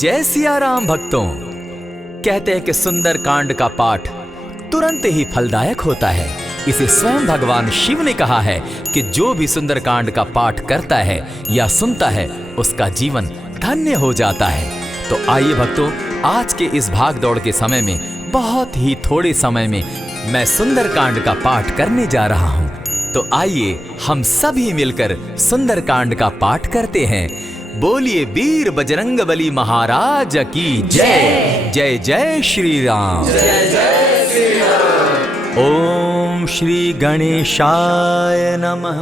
जय सिया राम भक्तों। कहते हैं कि सुंदर कांड का पाठ तुरंत ही फलदायक होता है। इसे स्वयं भगवान शिव ने कहा है कि जो भी सुंदर कांड का पाठ करता है या सुनता है उसका जीवन धन्य हो जाता है। तो आइए भक्तों, आज के इस भाग दौड़ के समय में बहुत ही थोड़े समय में मैं सुंदर कांड का पाठ करने जा रहा हूँ। तो आइए हम सभी मिलकर सुंदर कांड का पाठ करते हैं। बोलिए वीर बजरंगबली महाराज की जय। जय जय श्री राम। जय जय श्री राम। ओम श्री गणेशाय नमः।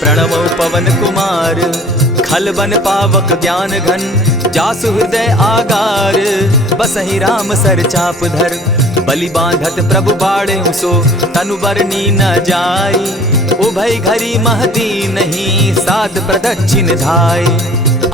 प्रणवो पवन कुमार खलबन पावक ज्ञान घन जासु हृदय आगार बसहि राम सर चाप धर बलि बांधत प्रभु बाढ़े सो तनु बरनी न जाई उभय घरी महदी नहीं साध प्रदक्षिण धाय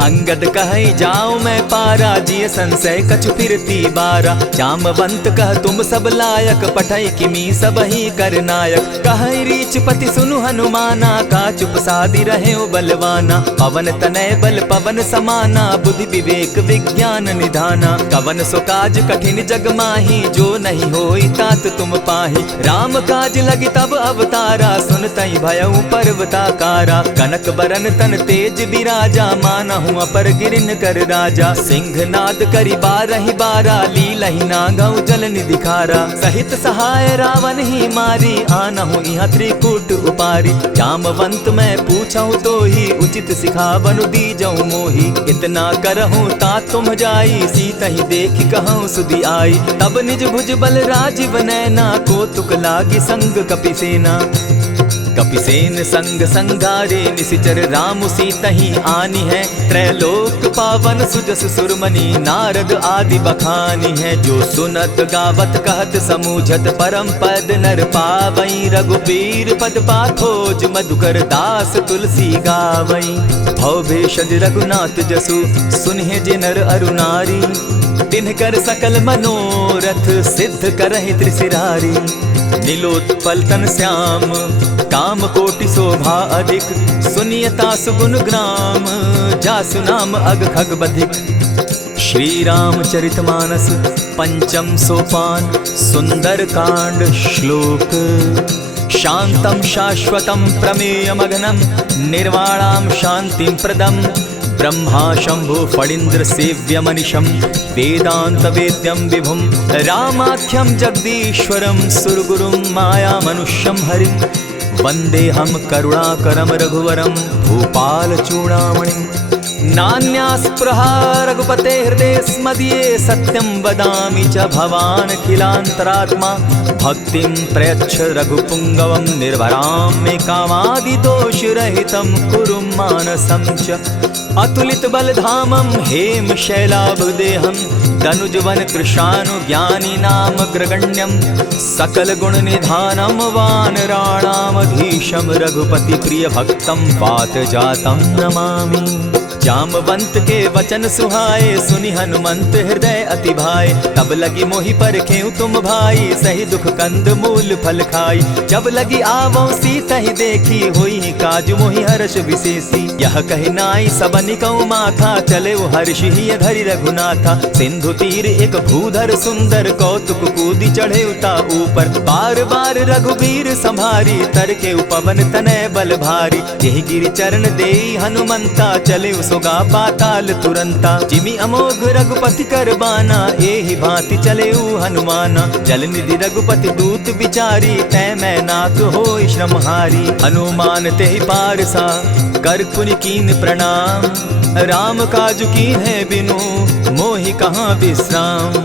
अंगद कहे जाऊं मैं पारा जिय संशय कछु फिरती बारा जामवंत कह तुम सब लायक पठय किमी सब ही कर नायक कहे रीच पति सुनु हनुमाना का चुप सादी रहे बलवाना पवन तनय बल पवन समाना बुद्धि विवेक विज्ञान निधाना कवन सो काज कठिन जग माही जो नहीं होई तात तुम पाही राम काज लगी तब अवतारा सुनतई भयउ पर्वताकारा कनक बरन तन तेज विराजा माना हूँ अपर गिरिन कर राजा सिंह नाद करी बारहि बारा लीलहि नागौ जल निधि खारा सहित सहाय रावण ही मारी आनहु यहाँ त्रिकूट उपारी जामवंत मैं पूछऊँ तो ही उचित सिखावनु दीजऊँ मोही इतना करहूँ ता तुम जाई सीता ही देखी कहूँ सुधि आई तब निज भुज बल राजीव नैना को तुक लागी संग कपिसेना कपिसेन संग संगारे निशिचर राम सीता ही आनी है त्रैलोक पावन सुजस सुरमणि नारद आदि बखानी है जो सुनत गावत कहत समूझत परम पद नर पावई रघुबीर पद पाथोज मधुकर दास तुलसी गावई भव भेषज रघुनाथ जसु सुनहि जिनर अरुनारी तिनकर सकल मनोरथ सिद्ध करहि त्रिशिरारी नीलोत्पल तन श्याम काम कोटि शोभा अधिक सुनियता सुगुण ग्राम जासु नाम अग खग बधिक। श्री रामचरितमानस पंचम सोपान सुंदर कांड श्लोक शांतम शाश्वतम प्रमेयमगनम निर्वाणाम शांतिं प्रदम ब्रह्मा शंभु फणीन्द्र सेव्य मनिशम वेदांत वेद्यम विभुम रामाख्यम जगदीश्वरम सुरगुरुम माया मनुष्यम हरिम वंदे हम करुणाकरम रघुवरम भूपाल चूड़ामणिम नान्यास्पृहा रघुपते हृदय स्मदीये सत्यं वदामि च भवान् खिलान्तरात्मा भक्तिं प्रयच्छ रघुपुंगवं निर्भरां मे कामादिदोषरहितं कुरु मानसं च अतुलित बलधामं हेम शैलाभदेहं तनुजवन कृशानु ज्ञानी नाम ग्रगण्यं सकल गुण निधानं वानराणामधीशं रघुपति प्रिय भक्तं पात जातं नमामि। जामवंत के वचन सुहाए सुनि हनुमंत हृदय अति भाए तब लगी मोहि परखेउ तुम भाई सही दुख कंद मूल फल खाई जब लगी आवो सीता ही देखी होई काज मोहि हर्ष विशेषी यह कहि नाई सबनि कौ माथा चले वो हर्ष ही धरि रघुनाथा सिंधु तीर एक भूधर सुंदर कौतुक कूदी चढ़े उता ऊपर बार बार रघुबीर संभारी तर के उपवन तनय बल भारी यही गिरि चरण देई हनुमंता चले सोगा पाताल तुरंता जिमि अमोघ रघुपति कर बाना एहि भांति चले हनुमाना जल निधि रघुपति दूत बिचारी तै मैं नाक होई श्रमहारी हनुमान तेहि पारसा कर पुनि कीन प्रणाम राम काज कीन है बिनु मोहि कहाँ विश्राम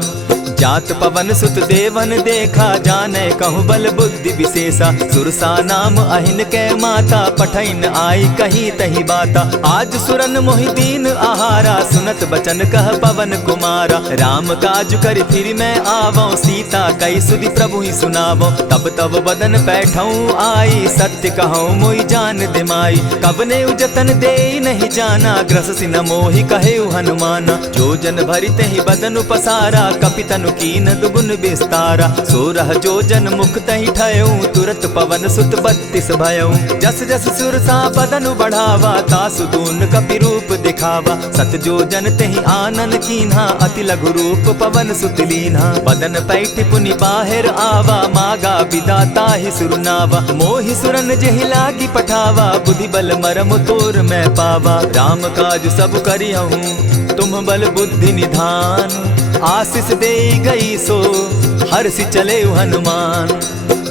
जात पवन सुत देवन देखा जाने कहूँ बल बुद्धि विशेषा सुरसा नाम अहिन के माता पठैन आई कहीं तही बाता आज सुरन मोहिदीन आहारा सुनत बचन कह पवन कुमारा राम काज कर फिर मैं आवो सीता कई सुधि प्रभु ही सुनावो तब तब बदन बैठऊँ आई सत्य कहूँ मोहि जान दिमाई कबने उजतन दे नहीं जाना ग्रस सिन मोहि कहे हनुमाना जो जन भरित ही बदन पसारा कपितनु तनु कीन दुगुन विस्तारा। 16 जोजन मुख तहि ठयऊ, तुरत पवन सुत 32 भयऊ। जस जस सुरसा बदनु बढ़ावा, तासु दून कपि रूप दिखावा। 7 जोजन तेहि आनन कीन्हा, अति लघु रूप पवन सुत लीन्हा। बदन पैठ पुनि बाहिर आवा, मागा बिदा ताहि सुरनावा। मोहि सुरन जेहि लागी पठावा, बुद्धि बल मरम तोर मैं पावा। राम काज सब करिहूँ, तुम बल बुद्धि निधान। आशीष दे गई सो हर्षि चले हनुमान।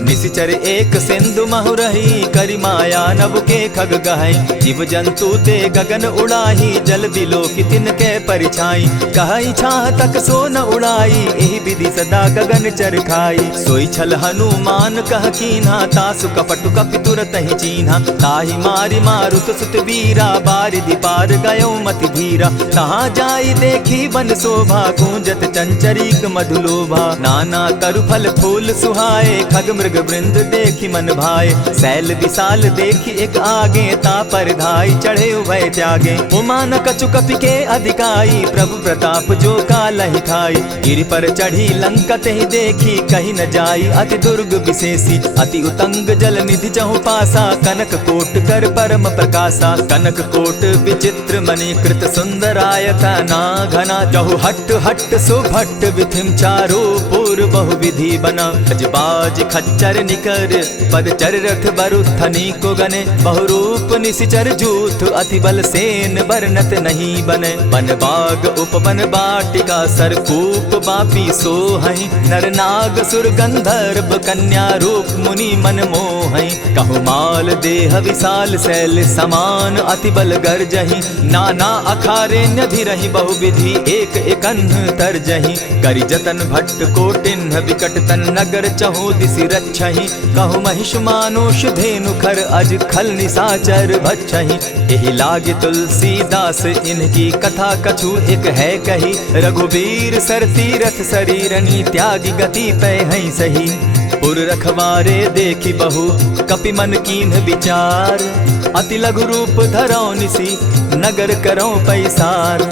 निशिचर एक सिंधु महु रही, करि माया नभ के खग गहई। जीव जंतु ते गगन उड़ाही, जल दिलो कि तिनके परिछाई। कहई छाह तक सो न उड़ाई, एहि विधि सदा गगन चर खाई। सोई छल हनुमान कह कीन्हा, तासु कपटु कपि तुरत ही चीन्हा। ताहि मारि मारुत सुत वीरा, बारिधि पार गयो मति धीरा। तहाँ जाई देखी बन शोभा, गूंजत चंचरीक मधुलोभा। नाना तरु फल फूल सुहाए, खग मृग वृंद देखी मन भाए। शैल विशाल देखी एक आगे, ता पर धाई चढ़े उभय त्यागे। उमान कछु कपि के अधिकाई, प्रभु प्रताप जो कालहि खाई। गिरि पर चढ़ी लंका तेहि देखी, कहीं न जाई अति दुर्ग विशेषी। अति उतंग जल निधि चहु पासा, कनक कोट कर परम प्रकाशा। कनक कोट विचित्र मणिकृत सुंदरायता ना घना। जहु हट हट सुभट विधिम चारो पूर्व बहु विधि बना। बाज खच्चर निकर पदचर रथ बरुथनी को गने। बहुरूप निशिचर जूथ अति बल सेन बरनत नहीं बने। बन बाग उपवन बाटिका सरकूप बापी सोहई। नर नाग सुर गंधर्व कन्या रूप मुनि मन मोहई। कहु माल देह विशाल शैल समान, अति बल गर्जही। नाना अखारे न्यधिरहि बहुविधि, एक एकन्ह तरजही। करि जतन भट्ट कोटिन्ह विकट तन नगर चहु दिसि रक्षहि। कहु महिष मानुष धेनु खर अज खल निशाचर भक्षहि। एहि लागे तुलसीदास इनकी कथा कछु एक है कही। रघुबीर सर तीरथ शरीरनी, त्यागी गति पै हई सही। पुर रखवारे देखी बहु कपि मन कीन्ह विचार। अति लघु रूप धरौ निसी, नगर करौ पैसार।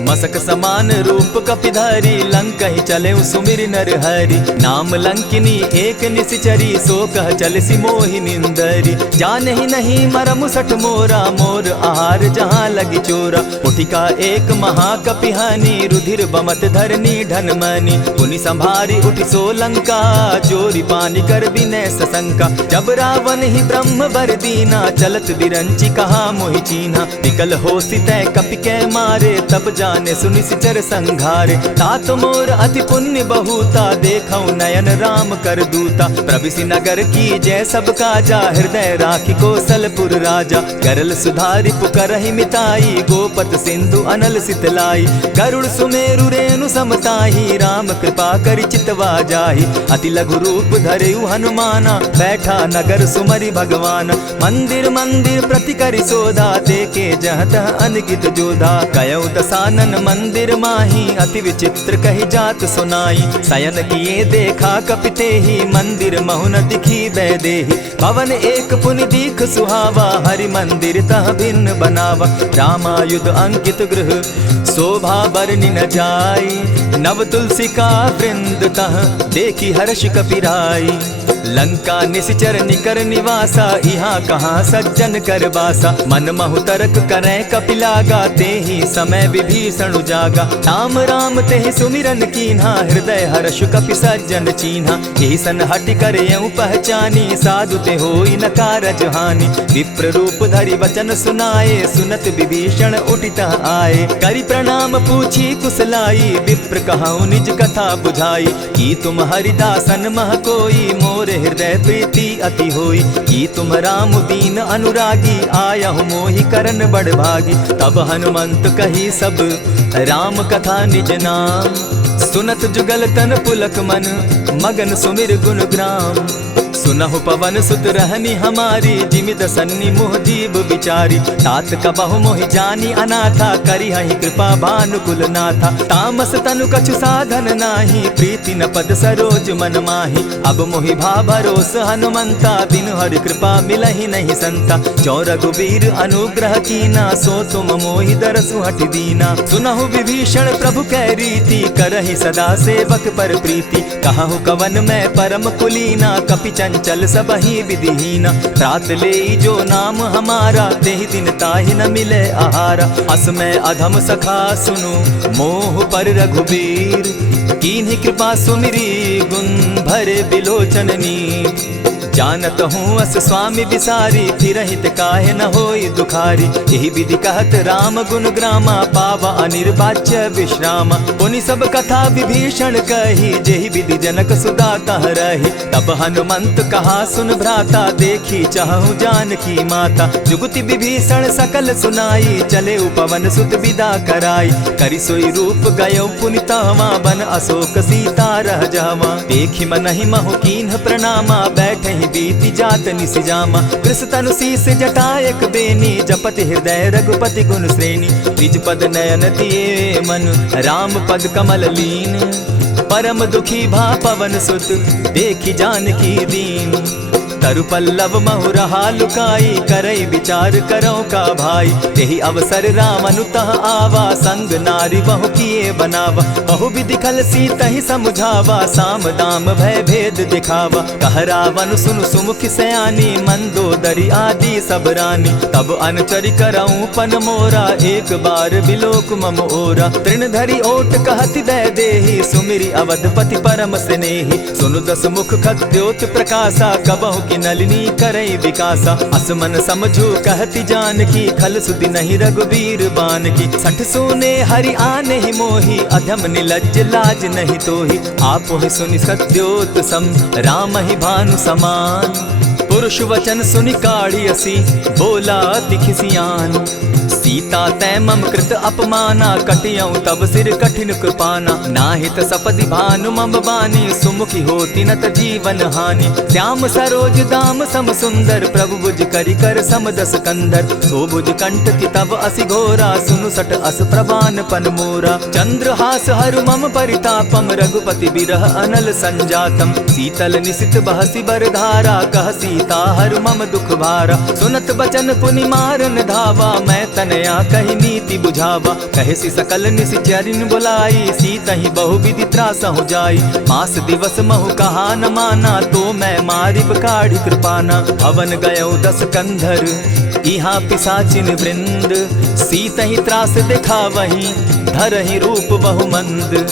मसक समान रूप कपिधारी, लंकहि चले सुमिर नर हरि। नाम लंकिनी एक निशिचरी, सो कह चल सी मोहि निंदरी। जानहि नहीं मरम सठ मोरा, मोर आहार जहाँ लगी चोरा। उठिका एक महाकपिहानी, रुधिर बमत धरनी ढन मनी। पुनि संभारी उठि सो लंका, जोरी पानी कर विनय सशंका। जब रावण ही ब्रह्म बर दीना, चलत बिरंची कहा मोहि चीन्हा। निकल होसी तै कपि के मारे, तब जाने सुनिशिचर संघारे। तात मोर अति पुण्य बहुता, देखौ नयन राम कर दूता। प्रविशि नगर की जय सब काजा, हृदय राखी कौशलपुर राजा। करल सुधारि पुकरहि मिताई, गोपत सिंधु अनल सितलाई। गरुड़ सुमेरु रेणु समताही, राम कृपा करि चितवा जाहि। अति लघु रूप धरेउ हनुमाना, बैठा नगर सुमरि भगवान। मंदिर मंदिर प्रति करि सोधा, देखे जहाँ तह अनगित जोधा। गयौ दसानन मंदिर माही, अति विचित्र कही जात सुनाई। शयन किए देखा कपिते ही, मंदिर महु न दिखी बैदेही। भवन एक पुनि दीख सुहावा, हरि मंदिर तह भिन्न बनावा। रामायुध अंकित गृह, शोभा बरनि न जाई। नव तुलसी का वृंद तह, देखी हर्ष कपिराई। लंका निशिचर निकर निवासा, यहाँ कहाँ सज्जन कर बासा। मन महु तरक करै कपिलागा, तेहि समय विभीषण जागा। राम राम तेहि सुमिरन कीन्हा, हृदय हर्ष कपि सज्जन चीन्हा। एहि सन हटि कर यूं पहचानी, साधु ते होई न कारज हानि। विप्र रूप धरि वचन सुनाए, सुनत विभीषण उठित आए। करि प्रणाम पूछी कुशलाई, विप्र कहौ निज कथा बुझाई। की तुम हरिदासन मह कोई, मोर हृदय प्रीति अति होई। की तुम राम दीन अनुरागी, आयहु मोहि करन बड़ भागी। तब हनुमंत कही सब राम कथा निज नाम। सुनत जुगल तन पुलक मन, मगन सुमिर गुण ग्राम। सुनहु पवन सुत रहनी हमारी, जिमिद सन्नी मुह जीव बिचारी। तात कबहु मोहि जानी अनाथा, करी हहि कृपा भानुकुल नाथा। तामस तनु कछु साधन नाही, प्रीति न पद सरोज मन माही। अब मोहि भा भरोस हनुमंता, बिनु हरि कृपा मिलहि नहीं संता। जो रघुबीर अनुग्रह कीना, सो तुम मोहि दरसु हठि दीना। सुनहु विभीषण प्रभु कै रीति, करहि सदा सेवक पर प्रीति। कहु कवन मैं परम कुलीना, कपि चंचल सबहि विधिहीना। त्रात लेई जो नाम हमारा, तेहि दिन ताहि न मिले आहारा। अस मैं अधम सखा सुनु, मोह पर रघुबीर। कीन्ही कृपा सुमिरी, गुण भरे बिलोचन नीर। जानत हूँ अस स्वामी बिसारी, फिर हित काहे न होई दुखारी। यही विधि कहत राम गुण ग्रामा, पावा अनिर्वाच्य विश्रामा। पुनि सब कथा विभीषण कही, जेहि विधि जनक सुदा कह रही। तब हनुमंत कहा सुन भ्राता, देखी चाहूँ जानकी माता। जुगति विभीषण सकल सुनाई, चले पवन सुत विदा कराई। करि सोई रूप गयो पुनि तावा, बन अशोक सीता रह जावा। देखी मनहि महु कीन्ह प्रणामा, बैठहि बीति जात निसिजामा। कृष तनु शीस जटायक बेनी, जपति हृदय रघुपति गुण श्रेणी। निज पद नयन दिए मन, राम पद कमल लीन। परम दुखी भा पवन सुत, देखी जानकी दीन। तरु पल्लव महु रहा लुकाई, करई विचार करो का भाई। यही अवसर राम अनुतः आवा, संग नारी बहु किए बनावा। बहु विधि खल सीतहि समझावा, साम दाम भय भेद दिखावा। कह रावण सुन सुमुखि सयानी, मंदोदरी आदि सब रानी। तब अनुचरि करऊं पन मोरा, एक बार बिलोक मम ओरा। तृण धरि ओट कहति दय देहि, सुमिरि अवधपति परम स्नेही। सुनु दस मुख खद्योत प्रकाशा, कबहु की नलिनी करई विकासा। असमन समझू कहती जानकी, खल सुधि नहीं रघुबीर बान की। सठ सोने हरि आने ही मोही, अधम निलज्ज लाज नहीं तोही। आपो ही सुनि सत्योत सम, राम ही भानु समान। पुरुष वचन सुनि काढ़ी असी, बोला अति खिसियान। सीता तै मम कृत अपमाना, कटियऊं तब सिर कठिन कृपाना। नाहित सपदि भानु मम बानी, सुमुखी होती न त जीवन हानि। श्याम सरोज दाम सम सुंदर, प्रभु बुझ करि कर समदस कंदर। सो बुझ कंठ की तब असि घोरा, सुनु सट अस प्रवान पन मोरा। चंद्रहास हरु मम परितापम, रघुपति बिरह अनल संजातम। शीतल निशित बहसी बरधारा, कह सीता हरु मम दुख भारा। सुनत बचन पुनि मारन धावा, मैं तनया कही नीति बुझावा। कहे सी सकल निश्चरिन बुलाई, सीतहि बहु विधि त्रास हो जाई। मास दिवस महु कहा न माना, तो मैं मारिब काढ़ी कृपाना। भवन गयो 10 कंधर, इहाँ पिशाचिन वृंद। सीतहि त्रास दिखावहि, धरहि रूप बहुमंद।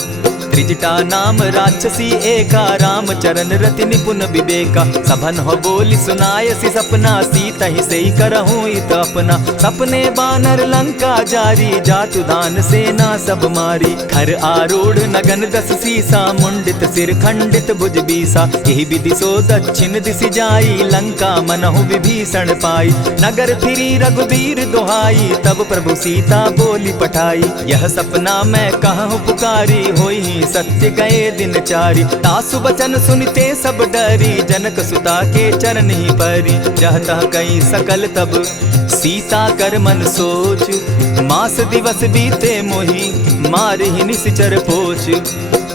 त्रिजटा नाम राक्षसी एका, राम चरण रति निपुण विवेका। सभन हो बोली सुनायसी सपना, सीतहि सेई करहूँ इत अपना। सपने बानर लंका जारी, जातु दान सेना सब मारी। खर आरूढ़ नगन 10 सीसा, मुंडित सिर खंडित भुज बीसा। यही विधि सो दक्षिण दिशि जाई, लंका मनहु विभीषण पाई। नगर फिरी रघुबीर दुहाई, तब प्रभु सीता बोली पठाई। यह सपना मैं कहूँ पुकारी, होई सत्य गए दिन चारि। तासु बचन सुनते सब डरी, जनक सुता के चरण ही परी। जह तह कई सकल तब, सीता कर मन सोच। मास दिवस बीते मोही, मारे ही निश्चर पोच।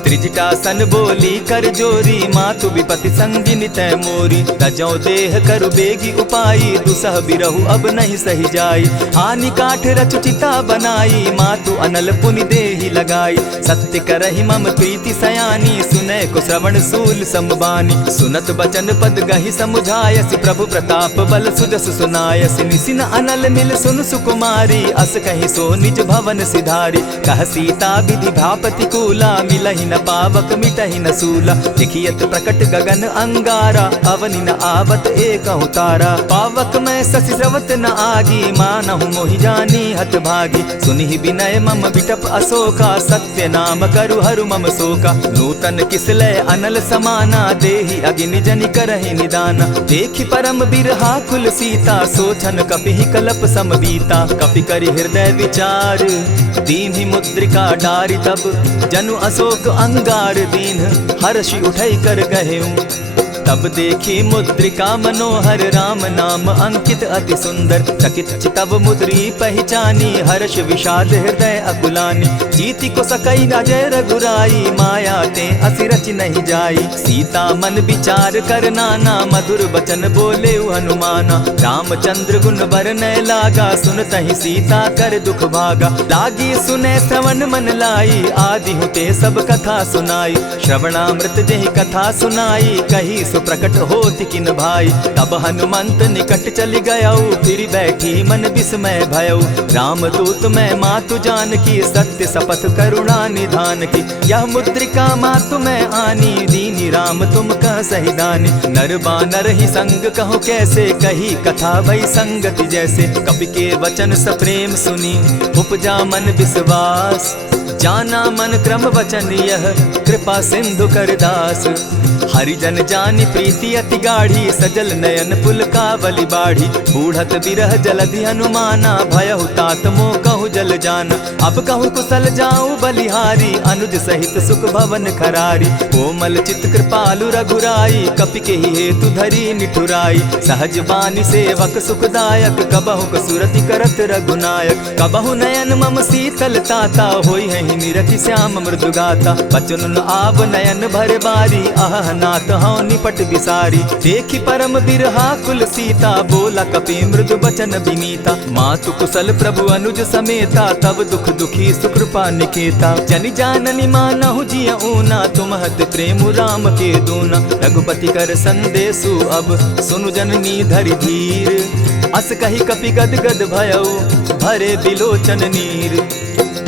त्रिजटा सन बोली कर जोरी, मातु विपति संगिनी तै मोरी। तजौ देह करु बेगी उपाई, दुसह बिरहु अब नहीं सही जाई। हानि काठ रच चिता बनाई, मातु अनल पुनि देहि लगाई। सत्य करहि मम प्रीति सयानी, सुनै को श्रवण सूल समबानी। सुनत बचन पद गहि समुझायसि, प्रभु प्रताप बल सुजस सुनायसि। निसिन अनल मिल सुन सुकुमारी, अस कहि सो निज भवन सिधारी। कह सीता विधि भापति कूला, मिलहि न पावक मिटहि न सूला। लिखियत प्रकट गगन अंगारा, अवनि न आवत एकहु तारा। पावक मैं शशि स्रवत न आगी, मानहु मोहि जानी हत भागी। सुनिहि विनय मम बिटप अशोका, सत्य नाम करु हरु मम शोका। नूतन किसलय अनल समाना, देहि अगिनि जनि करहि निदाना। देखि परम बिरहा कुल सीता, सोचन कपिहि कलप सम बीता। कपि करि हृदय विचार, दीन्हि मुद्रिका डारि। तब जनु अशोक अंगार दीन, हर्षि उठै कर गहेऊ। तब देखी मुद्रिका मनोहर राम नाम अंकित अति सुंदर। चकित चितव मुद्री पहचानी हर्ष विषाद हृदय अकुलानी। जीति को सकई अजय रघुराई माया ते असि रच नहीं जाई। सीता मन विचार कर नाना मधुर बचन बोले हनुमाना। रामचंद्र गुण बरनय लागा सुनतहि सीता कर दुख भागा। लागी सुने श्रवण मन लाई आदि हुते सब कथा सुनाई। श्रवणामृत जेहि कथा सुनाई कही सुप्रकट होति किन भाई। तब हनुमंत निकट चली गयऊ फिर बैठी मन विस्मय भयऊ। रामदूत मैं मातु जान की सत्य शपथ करुणा निधान की। यह मुद्रिका मातु मैं आनी दीनी राम तुम कह सही दानी। नर बानर ही संग कहो कैसे कही कथा भई संगति जैसे। कपि के वचन सप्रेम सुनी उपजा मन विश्वास। जाना मन क्रम वचन यह कृपा सिंधु कर दास। हरिजन जानी प्रीति अति गाढ़ी सजल नयन पुलकावली बाढ़ी। बूढ़त बिरह जलधि हनुमाना भयहु तात मोह कहु जल जाना। अब कहु कुशल जाऊं बलिहारी अनुज सहित सुख भवन खरारी। कोमल चित कृपालु रघुराई कपि के ही हेतु धरी निठुराई। सहज बानी सेवक सुखदायक कबहु कसुरति करत रघुनायक। कबहु नयन मम शीतल ताता होई है निरखि श्याम मृदु गाता। बचन आब नयन भर बारी आह नाथ हूँ निपट बिसारी। देखी परम बिरहा कुल सीता बोला कपि मृदु बचन विनीता। मातु कुशल प्रभु अनुज समेता तब दुख दुखी सुकृपा निकेता। जनि जाननी मानहु जिय ऊना तुम्हत प्रेम राम के दूना। रघुपति कर संदेशु अब सुनु जननी धरि धीर। अस कही कपि गद गद भयऊ भरे बिलोचन नीर।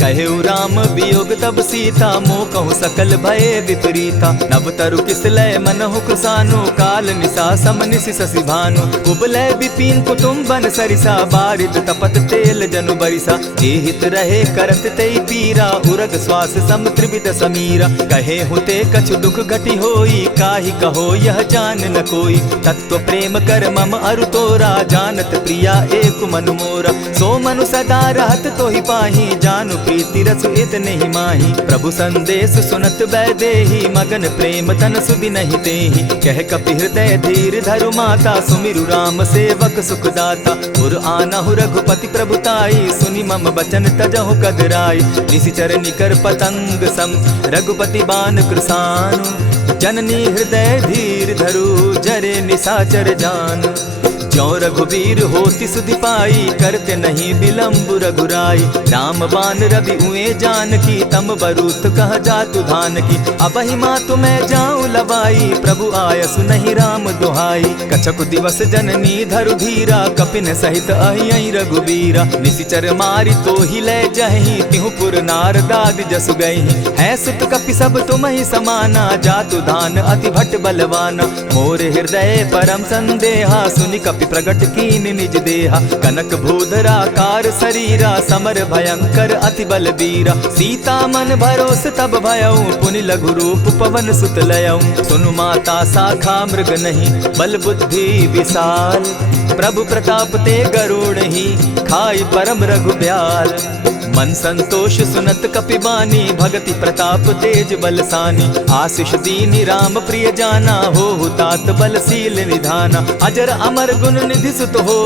कहेउ राम वियोग तब सीता मोह कहूँ सकल भये विपरीता। नव तरु किसलय मनहु कृसानु काल निशा समनिशि शशि भानु। कुबलय विपिन कुटुम्बन सरिसा बारिद तपत तेल जनु बरिसा। जे हित रहे करत तेई पीरा उरग श्वास सम त्रिविध समीरा। कहे हुते कछु दुख घटी होई काहि कहो यह जान न कोई। तत्व प्रेम कर मम अरु तोरा जानत प्रिया एक मनु मोरा। सो मनु सदा रहत तोहि पाही जानु प्रीति रसु इतने ही माही। प्रभु संदेश सुनत बैदेही मगन प्रेम तन सुधि नहीं देही। कह कपि हृदय धीर धरु माता सुमिरु राम सेवक सुखदाता। उर आनहु रघुपति प्रभुताई सुनि मम बचन तजहु कदराई। निशिचर निकर पतंग सम रघुपति बान कृसानु। जननी हृदय धीर धरु जरे निशाचर जान। ज्यों रघुवीर होति सुधि पाई करते नहीं विलम्ब रघुराई। राम बान रवि उए जानकी तम बरूथ कह जातु धान की। अबहि मातु मैं जाऊं लवाई प्रभु आयसु नहीं राम दुहाई। कछक दिवस जननी धरु धीरा कपिन सहित अहियहि रघुबीरा। निशिचर मारि तो ही लय जहि तिहु पुर नारदादि जसु गई। है सुत कपि सब तुम ही समाना जातु धान अति भट बलवाना। मोर हृदय परम संदेहा सुनि कपि प्रगट कीन निज देहा। कनक भूधरा कार शरीरा समर भयंकर अति बलबीरा। सीता मन भरोस तब भयऊ पुनि लघु रूप पवन सुत लयऊ। सुनु माता शाखा मृग नहीं बल बुद्धि विशाल। प्रभु प्रताप ते गरुड़ ही खाई परम रघु ब्याल। मन संतोष सुनत कपि बानी भगति प्रताप तेज बलसानी। आशीष दीनी राम प्रिय जाना हो तात बलशील निधाना। अजर अमर गुण निधि सुत हो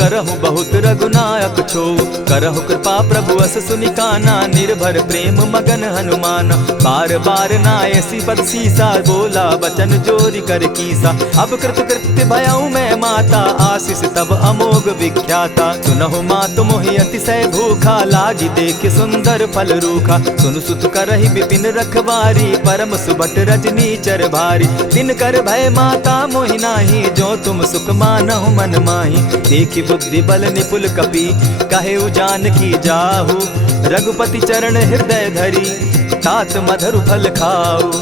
करहु बहुत रघुनायक छो। करहु कृपा प्रभु अस सुनि काना निर्भर प्रेम मगन हनुमाना। बार बार नायसी पद सीसा बोला बचन जोरी कर कीसा। अब कृत कृत्य भयऊ मैं माता आशीष तब अमोघ विख्याता। सुनहु मातु मोहि अतिशय भूखा लागी देख सुंदर फल रूखा। सुन सुत करहि विपिन रखवारी परम सुबट रजनी चर भारी। दिन कर भय माता मोहि नाही जो तुम सुख मानहु मन माही। देखी बुद्धि बल निपुल कपि कहे जानकी जाहु। रघुपति चरण हृदय धरी तात मधुर फल खाऊ।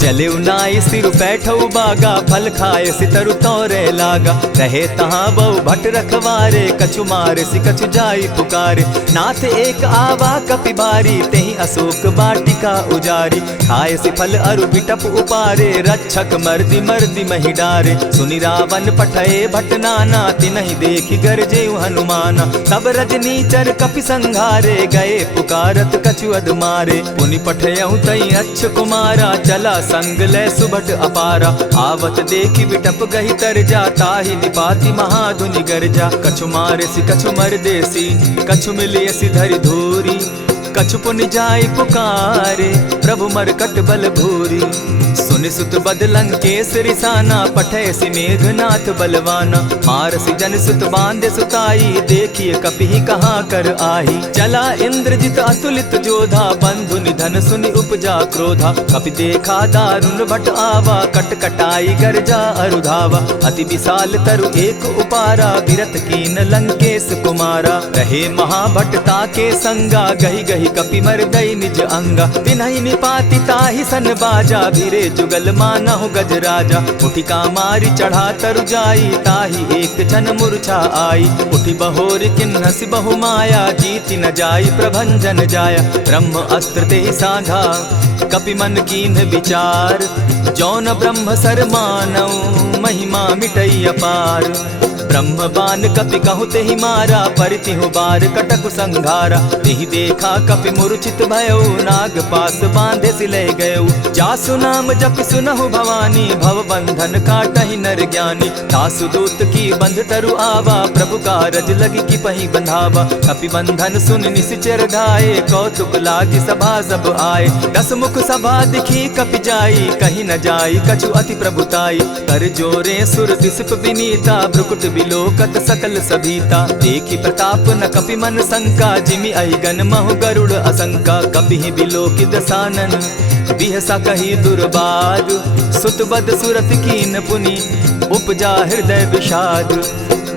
चले नाई सिर बैठऊ बागा फल खाए सितरु तोरे लागा। रहे तहाँ बहु भट रखवारे कछु मारे सि कछु जाई पुकारे। नाथ एक आवा कपि बारी तेहि अशोक बाटिका उजारी। खाए से फल अरु बिटप उपारे, रक्षक मर्दी मर्दी मही डारे। सुनि रावण पठये भट नाना, तिनहि देखि गरजे हनुमाना। सब रजनीचर कपि संघारे, गए पुकारत कछु अध मारे। पुनि पठयउ तई अच्छ कुमारा, चला संग लै सुभट अपारा। आवत देखि बिटप गहि तर जा, ताहि निपाति महाधुनि गर्जा। कछु मारेसि कछु मरदेसी, कछु मिलियसि धरि धूरी। कछु पुनि जाय पुकारे, प्रभु मरकट बल भूरी। सुनि सुत बद लंकेश रिसाना, पठयसि मेघनाथ बलवाना। मारसि जन सुत बांधे सुताई, देखिए कपिहि कहाँ कर आही। चला इंद्रजित अतुलित जोधा, बंधु निधन सुनि उपजा क्रोधा। कपि देखा दारुण भट आवा, कट कटाई गर्जा अरुधावा। अति विशाल तरु एक उपारा, बिरत कीन लंकेश कुमारा। रहे महाभट ताके संगा, गहि गहि कपि मरदई निज अंगा। तिन्हि निपाति ताहि सन बाजा, भिरे जुगल मानहु गजराजा। उठिका मारी चढ़ा तरु जाई, ताहि एक क्षण मूर्छा आई। उठि बहोर किन्हसि बहु माया, जीति न जाई प्रभंजन जाया। ब्रह्म अस्त्र तेहि साधा, कपि मन कीन्ह विचार। जौन ब्रह्म सर मानौ, महिमा मिटई अपार। ब्रह्म बान कपि कहु तेहि मारा, परितिहु बार कटक संघारा। तेहि देखा कपि मूर्छित भयउ, नाग पास बांधे सिलै गयउ। जासु नाम जपि सुनहु भवानी, भव बंधन काटहि नर ज्ञानी। तासु दूत की बंध तरु आवा, प्रभु कारज लगी कि पहि बंधावा। कपि बंधन सुन निसिचर धाये, कौतुक लागी सभा सब आए। दस मुख सभा दिखी कपि जाई, कहीं न जाई कछु अति प्रभुताई। कर जोरे सुर दिसप विनीता, भ्रुकुट बिलोकत सकल सभीता। देखि प्रताप न कपि मन शंका, जिमि अहिगन महु गरुड़ असंका। कपिहि बिलोकि दसानन, बिहसा कही दुर्बाद। सुत बद सुरत कीन पुनि, उपजा हृदय विषाद।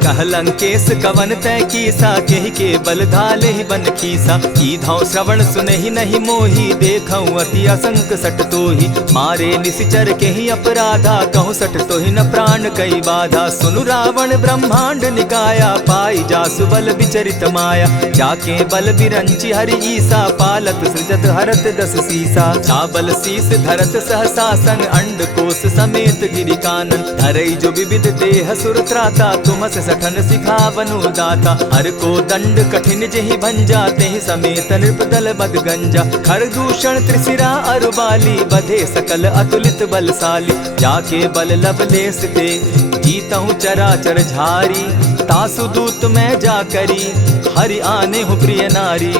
कह लंकेश कवन तै कीसा, केहि के बल धाले ही बन खीसा। कीधौ श्रवण सुनहि नहीं मोही, देखऊँ अति असंक सट तोहि। मारे निसिचर केहि अपराधा, कहूँ सट तोहि न प्राण कई बाधा। सुनु रावण ब्रह्मांड निकाया, पाई जासु बल विचरित माया। जाके बल बिरंचि हरि ईसा, पालत सृजत हरत दस सीसा। चाबल शीस धरत सहसासन, अंड कोश समेत गिरि कानन। धरई जो विविध देह सुर त्राता, तुमस सठन सिखावनु दाता। हर को दंड कठिन जेहि भंजा, तेहि समेत नृपदल बद गंजा। खरदूषण त्रिशिरा अरुबाली, बधे सकल अतुलित बलशाली। जाके बल लवलेस ते, जीतहु चराचर झारी। तासु दूत मैं जा करी, हरि आने हूँ प्रिय नारी।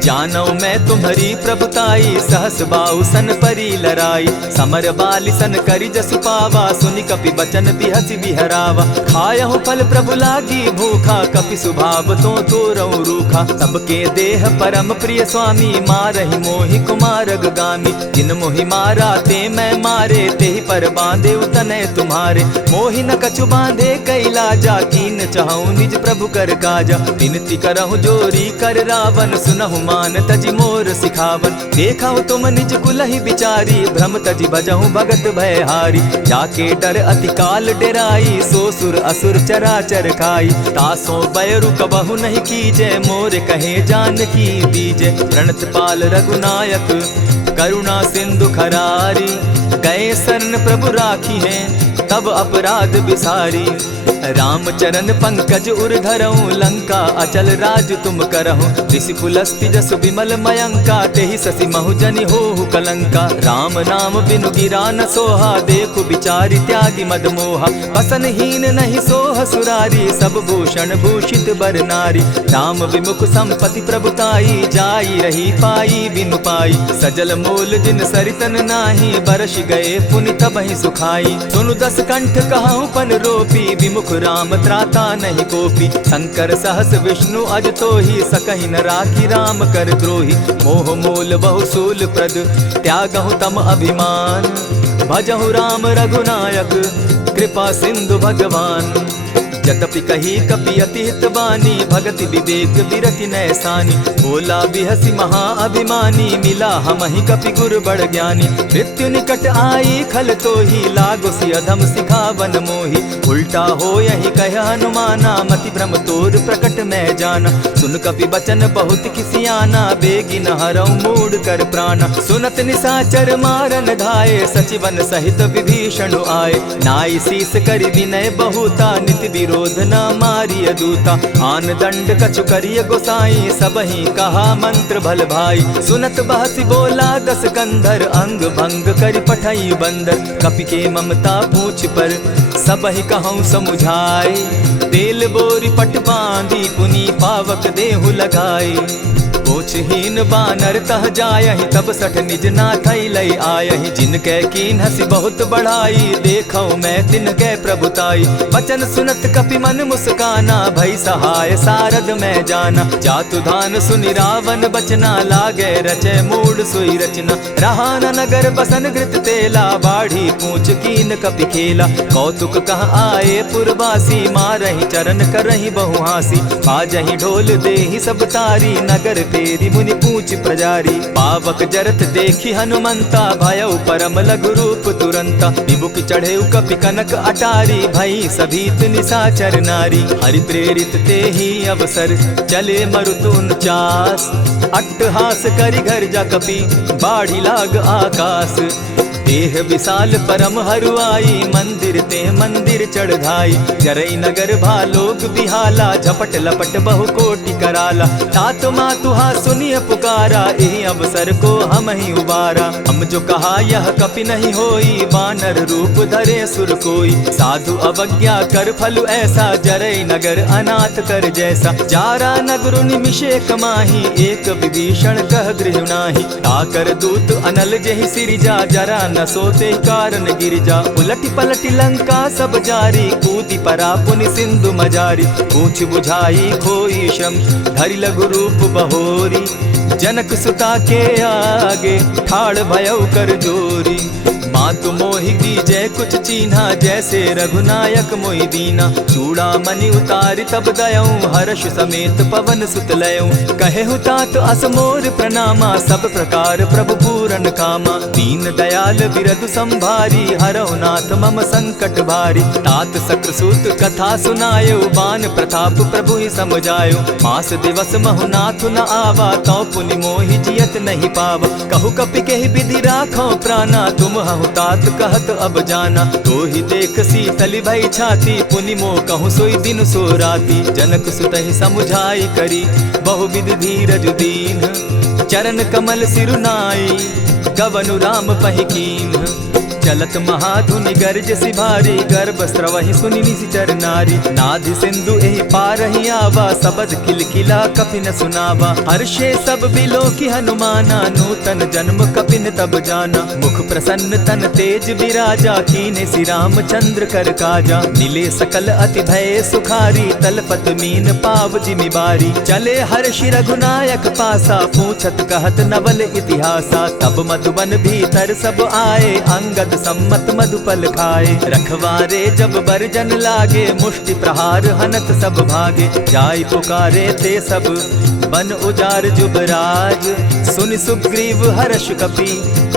जानौ मैं तुम्हारी प्रभुताई, सहस बाहु सन परी लराई। समर बाली सन करि जसु पावा, सुनि कपि बचन बिहसि बिहरावा। खायहु फल प्रभु लागी भूखा, कपि सुभाव तो तोरऊ रूखा। सबके देह परम प्रिय स्वामी, मारहि मोहि कुमारग गामी। जिन मोहि मारा ते मैं मारे, तेहि पर बांधे उतने तुम्हारे। मोहि न कछु बांधे कैलाजा, कीन चाहूँ निज प्रभु कर काजा। विनती करहु जोरी कर रावण, सुनहु मान तजि मोर सिखावन। देखहु तुम निज कुलहि बिचारी, भ्रम तजि भजहु भगत भयहारी। जाके डर अति काल डेराई, सो सुर असुर चराचर खाई। तासो बैरु कबहु नहीं कीजे, मोर कहे जानकी बीजे। प्रणत पाल रघुनायक, करुणा सिंधु खरारी। गए शरण प्रभु राखी हैं, तब अपराध बिसारी। राम चरण पंकज उर धरऊं, लंका अचल राज तुम करहूं। ऋषि पुलस्ति जसु विमल मयंका, तेहि ससि महु जनि होहु कलंका। राम नाम बिनु गिरा न सोहा, देखु बिचारी त्यागी मद मोहा। बसनहीन नहीं सोह सुरारी, सब भूषण भूषित बर नारी। राम विमुख संपति प्रभुताई, जाई रही पाई बिनु पाई। सजल मूल जिन सरितन नाही, बरस गए पुनि तबहि सुखाई। सुनु दस कंठ कहूँ पन रोपी, विमुख राम त्राता नहीं कोपी। शंकर सहस विष्णु अज तो ही, सकहि न राखी राम कर द्रोही। मोह मूल बहु सूल प्रद, त्यागहु तम अभिमान। भजहु राम रघुनायक, कृपा सिंधु भगवान। यद्यपि कही कपि अति हित बानी, भगति विवेक विरति नैसानी। बोला बिहसी महाअभिमानी, मिला हमहि कपि गुर बड़ ज्ञानी। मृत्यु निकट आई खल तो ही, लागो सि अधम सिखावन मोही। उल्टा हो यही कह हनुमाना, मति भ्रम तोर प्रकट मैं जाना। सुन कपि बचन बहुत खिसियाना, बेगी न हरऊ मूड कर प्राणा। सुनत निशाचर मारन धाये, सचिवन सहित विभीषण आए। नाई शीस करि विनय बहुता, नित विरोध न मारिय दूता। आन दंड कछु करिय गोसाई, सबहि कहा मंत्र भल भाई। सुनत बहसी बोला दस कंधर, अंग भंग करि पठई बंदर। कपि के ममता पूछ पर, सबहि कहूँ समुझाए। तेल बोरी पट बांधी, पुनी पावक देहु लगाई। पोछहीन बानर तह जायहि, तब सठ निज नाथै लई आयहि। जिनकै कीन हसी बहुत बढ़ाई, देखौ मैं तिनकै प्रभुताई। वचन सुनत कपि मन मुस्काना, भई सहाय सारद मैं जाना। जातु धान सुनि रावण बचना, लागे रचै मूड सोई रचना। रहा न नगर बसन घृत तेला, बाढ़ी पूछ कीन कपि खेला। कौतुक कह आए पुरवासी, मारहि चरण करहि बहु हासी। बाजहि ढोल देहि सब तारी, नगर तेरी मुनि पूछ प्रजारी। पावक जरत देखी हनुमंता, भयउ परम लघु रूप तुरंता। विमुख चढ़े कपि कनक अटारी, भई सभीत निशाचर नारी। हरि प्रेरित ते ही अवसर, चले मरुत 49। अट्टहास करि घर जा कपि, बाढ़ी लाग आकाश। देह विशाल परम हरुआई, मंदिर ते मंदिर चढ़ाई। जरई नगर भालोग बिहाला, झपट लपट बहु कोटि कराला। तात मातुहा सुनिय पुकारा, एहि अवसर को हम ही उबारा। हम जो कहा यह कपि नहीं होई, बानर रूप धरे सुर कोई। साधु अवज्ञा कर फल ऐसा, जरई नगर अनाथ कर जैसा। जारा नगर निमिषे कमाही, एक विभीषण कह गृह नाही। ताकर दूत अनल जहि सिरिजा, जरा न सोते कारण गिरिजा। उलटि पलटि लंका सब जारी, कूदि परा पुनि सिंधु मजारी। पूछ बुझाई खोई श्रम, धरि लघु रूप बहोरी। जनक सुता के आगे, ठाड़ भयउ कर जोरी। मातु मोहि दीजै कुछ चीन्हा, जैसे रघुनायक मोहि दीना। चूड़ा मणि उतारि तब दयऊं, हर्ष समेत पवन सुत लयऊं। कहेहु तात असमोर प्रणामा, सब प्रकार प्रभु पूरन कामा। दीन दयाल बिरधु संभारी, हरौ नाथ मम संकट भारी। तात सक्रसूत कथा सुनायो, बान प्रताप प्रभु ही समझायो। मास दिवस महु नाथ न आवा, तौ पुनि मोहि जियत नहीं पावा। कहु कपि केहि विधि राखो प्राणा, तुम हहु तात कहत अब जाना। तो ही देख शीतल भई छाती, पुनि मो कहूँ सोई दिन सो राती। जनक सुतहि समुझाई करी, बहु विधि धीरज दीन। चरण कमल सिरुनाई, गवनु राम पहि कीन। चलत महाधुनि गर्ज सिभारी, गर्भ स्रवहि सुनि निशिचर नारी। नाधि सिंधु एहि पारहि आवा, सबद किलकिला कपि न सुनावा। हर्षे सब बिलो की हनुमाना, नूतन जन्म कपि न तब जाना। मुख प्रसन्न तन तेज विराजा, कीने श्री रामचंद्र कर काजा। मिले सकल अति भय सुखारी, तलपत मीन पाव जिमि बारी। चले हर्षि रघुनायक पासा, पूछत कहत नवल इतिहासा। तब मधुबन भीतर सब आए, अंगद सम्मत मधुपल खाए। रखवारे जब बरजन लागे, मुष्टि प्रहार हनत सब भागे। जाय पुकारे ते सब, बन उजार जुबराज। सुनि सुग्रीव हर्ष कपि,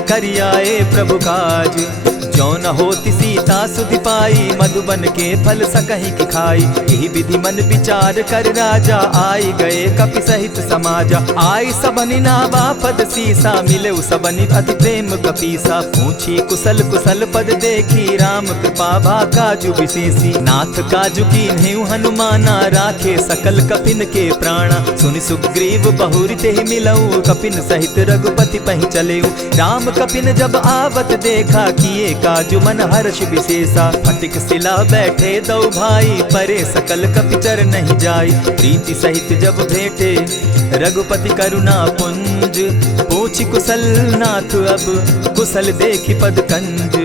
करियाए प्रभु काज। जो न होती सीता सुधि पाई, मधुबन के फल सकहि की खाई। यही विधि मन विचार कर राजा, आई गए कपि सहित समाजा। आई सबनि नावा पद सीसा, मिले सबनि अति प्रेम कपीसा। पूछी कुशल कुशल पद देखी, राम कृपा भा काजु विशेषी। नाथ काजु कीन्हेउ हनुमाना, राखे सकल कपिन के प्राणा। सुनि सुग्रीव बहुरि तेहि मिलऊ, कपिन सहित रघुपति पहि चलेऊ। राम कपिन जब आवत देखा, किए काजु मन हर्ष विशेषा। फटिक सिला बैठे दो भाई, परे सकल कपिचर नहीं जाई। प्रीति सहित जब भेंटे, रघुपति करुणा पुंज। पूछि कुशल नाथ अब, कुशल देखि पद कंज।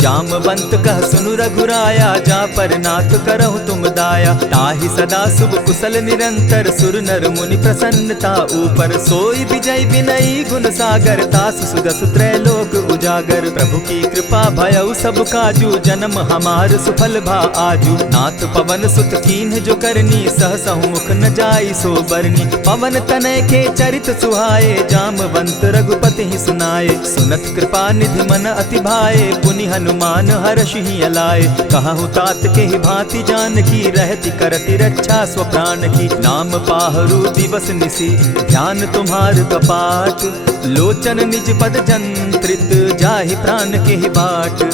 जामवंत कह सुनु रघुराया, जा पर नाथ करहु तुम दाया। ताहि सदा शुभ कुशल निरंतर, सुर नर मुनि प्रसन्नता ऊपर। सोई विजय विनयी गुण सागर, तास सुदस त्रैलोक उजागर। प्रभु की कृपा भयउ सब काजू, जन्म हमार सुफल भा आजू। नाथ पवन सुत कीन्ह जो करनी, सहसहु मुख न जाई सो बरनी। पवन तनय के चरित सुहाए, जामवंत रघुपति ही सुनाए। सुनत कृपा निधि मन अति भाए, पुनि हनुमान हर्षि अलाए। कहु तात के ही भांति जानकी, रहति करति रक्षा स्वप्राण की। नाम पाहरु दिवस निसी, ध्यान तुम्हार कपाट। लोचन निज पद जंत्रित, जाहि प्राण के ही बाट।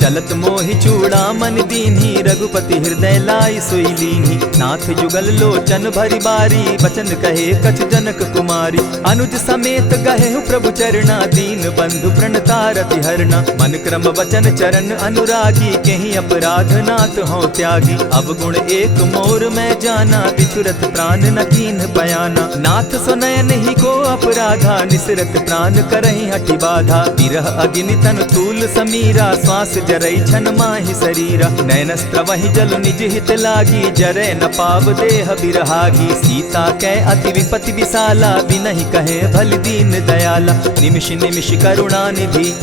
चलत मोहि चूड़ामन दीन्ही, रघुपति हृदय लाई सोई लीन्ही। नाथ जुगल लोचन भरी बारी, बचन कहे कछ जनक कुमारी। अनुज समेत गहे प्रभु चरणा, दीन बंधु प्रणतारति हरना। मन क्रम वचन चरण अनुरागी, केहि अपराध नाथ हो त्यागी। अवगुण एक मोर मैं जाना, बिछुरत प्राण न कीन्ह बयाना। नाथ सुनयन ही को अपराधा, निसरत प्राण करहि हठि बाधा। विरह अग्नि तन तूल समीरा, श्वास जरई छन माहि शरीरा। नयन स्त्रवहि जल निज हित लागी, जरै न पाव देह बिरहागी। सीता कै अति विपति विशाला, बिनहि कहे भल दीन दयाला। निमिष निमिष करुणा निधि,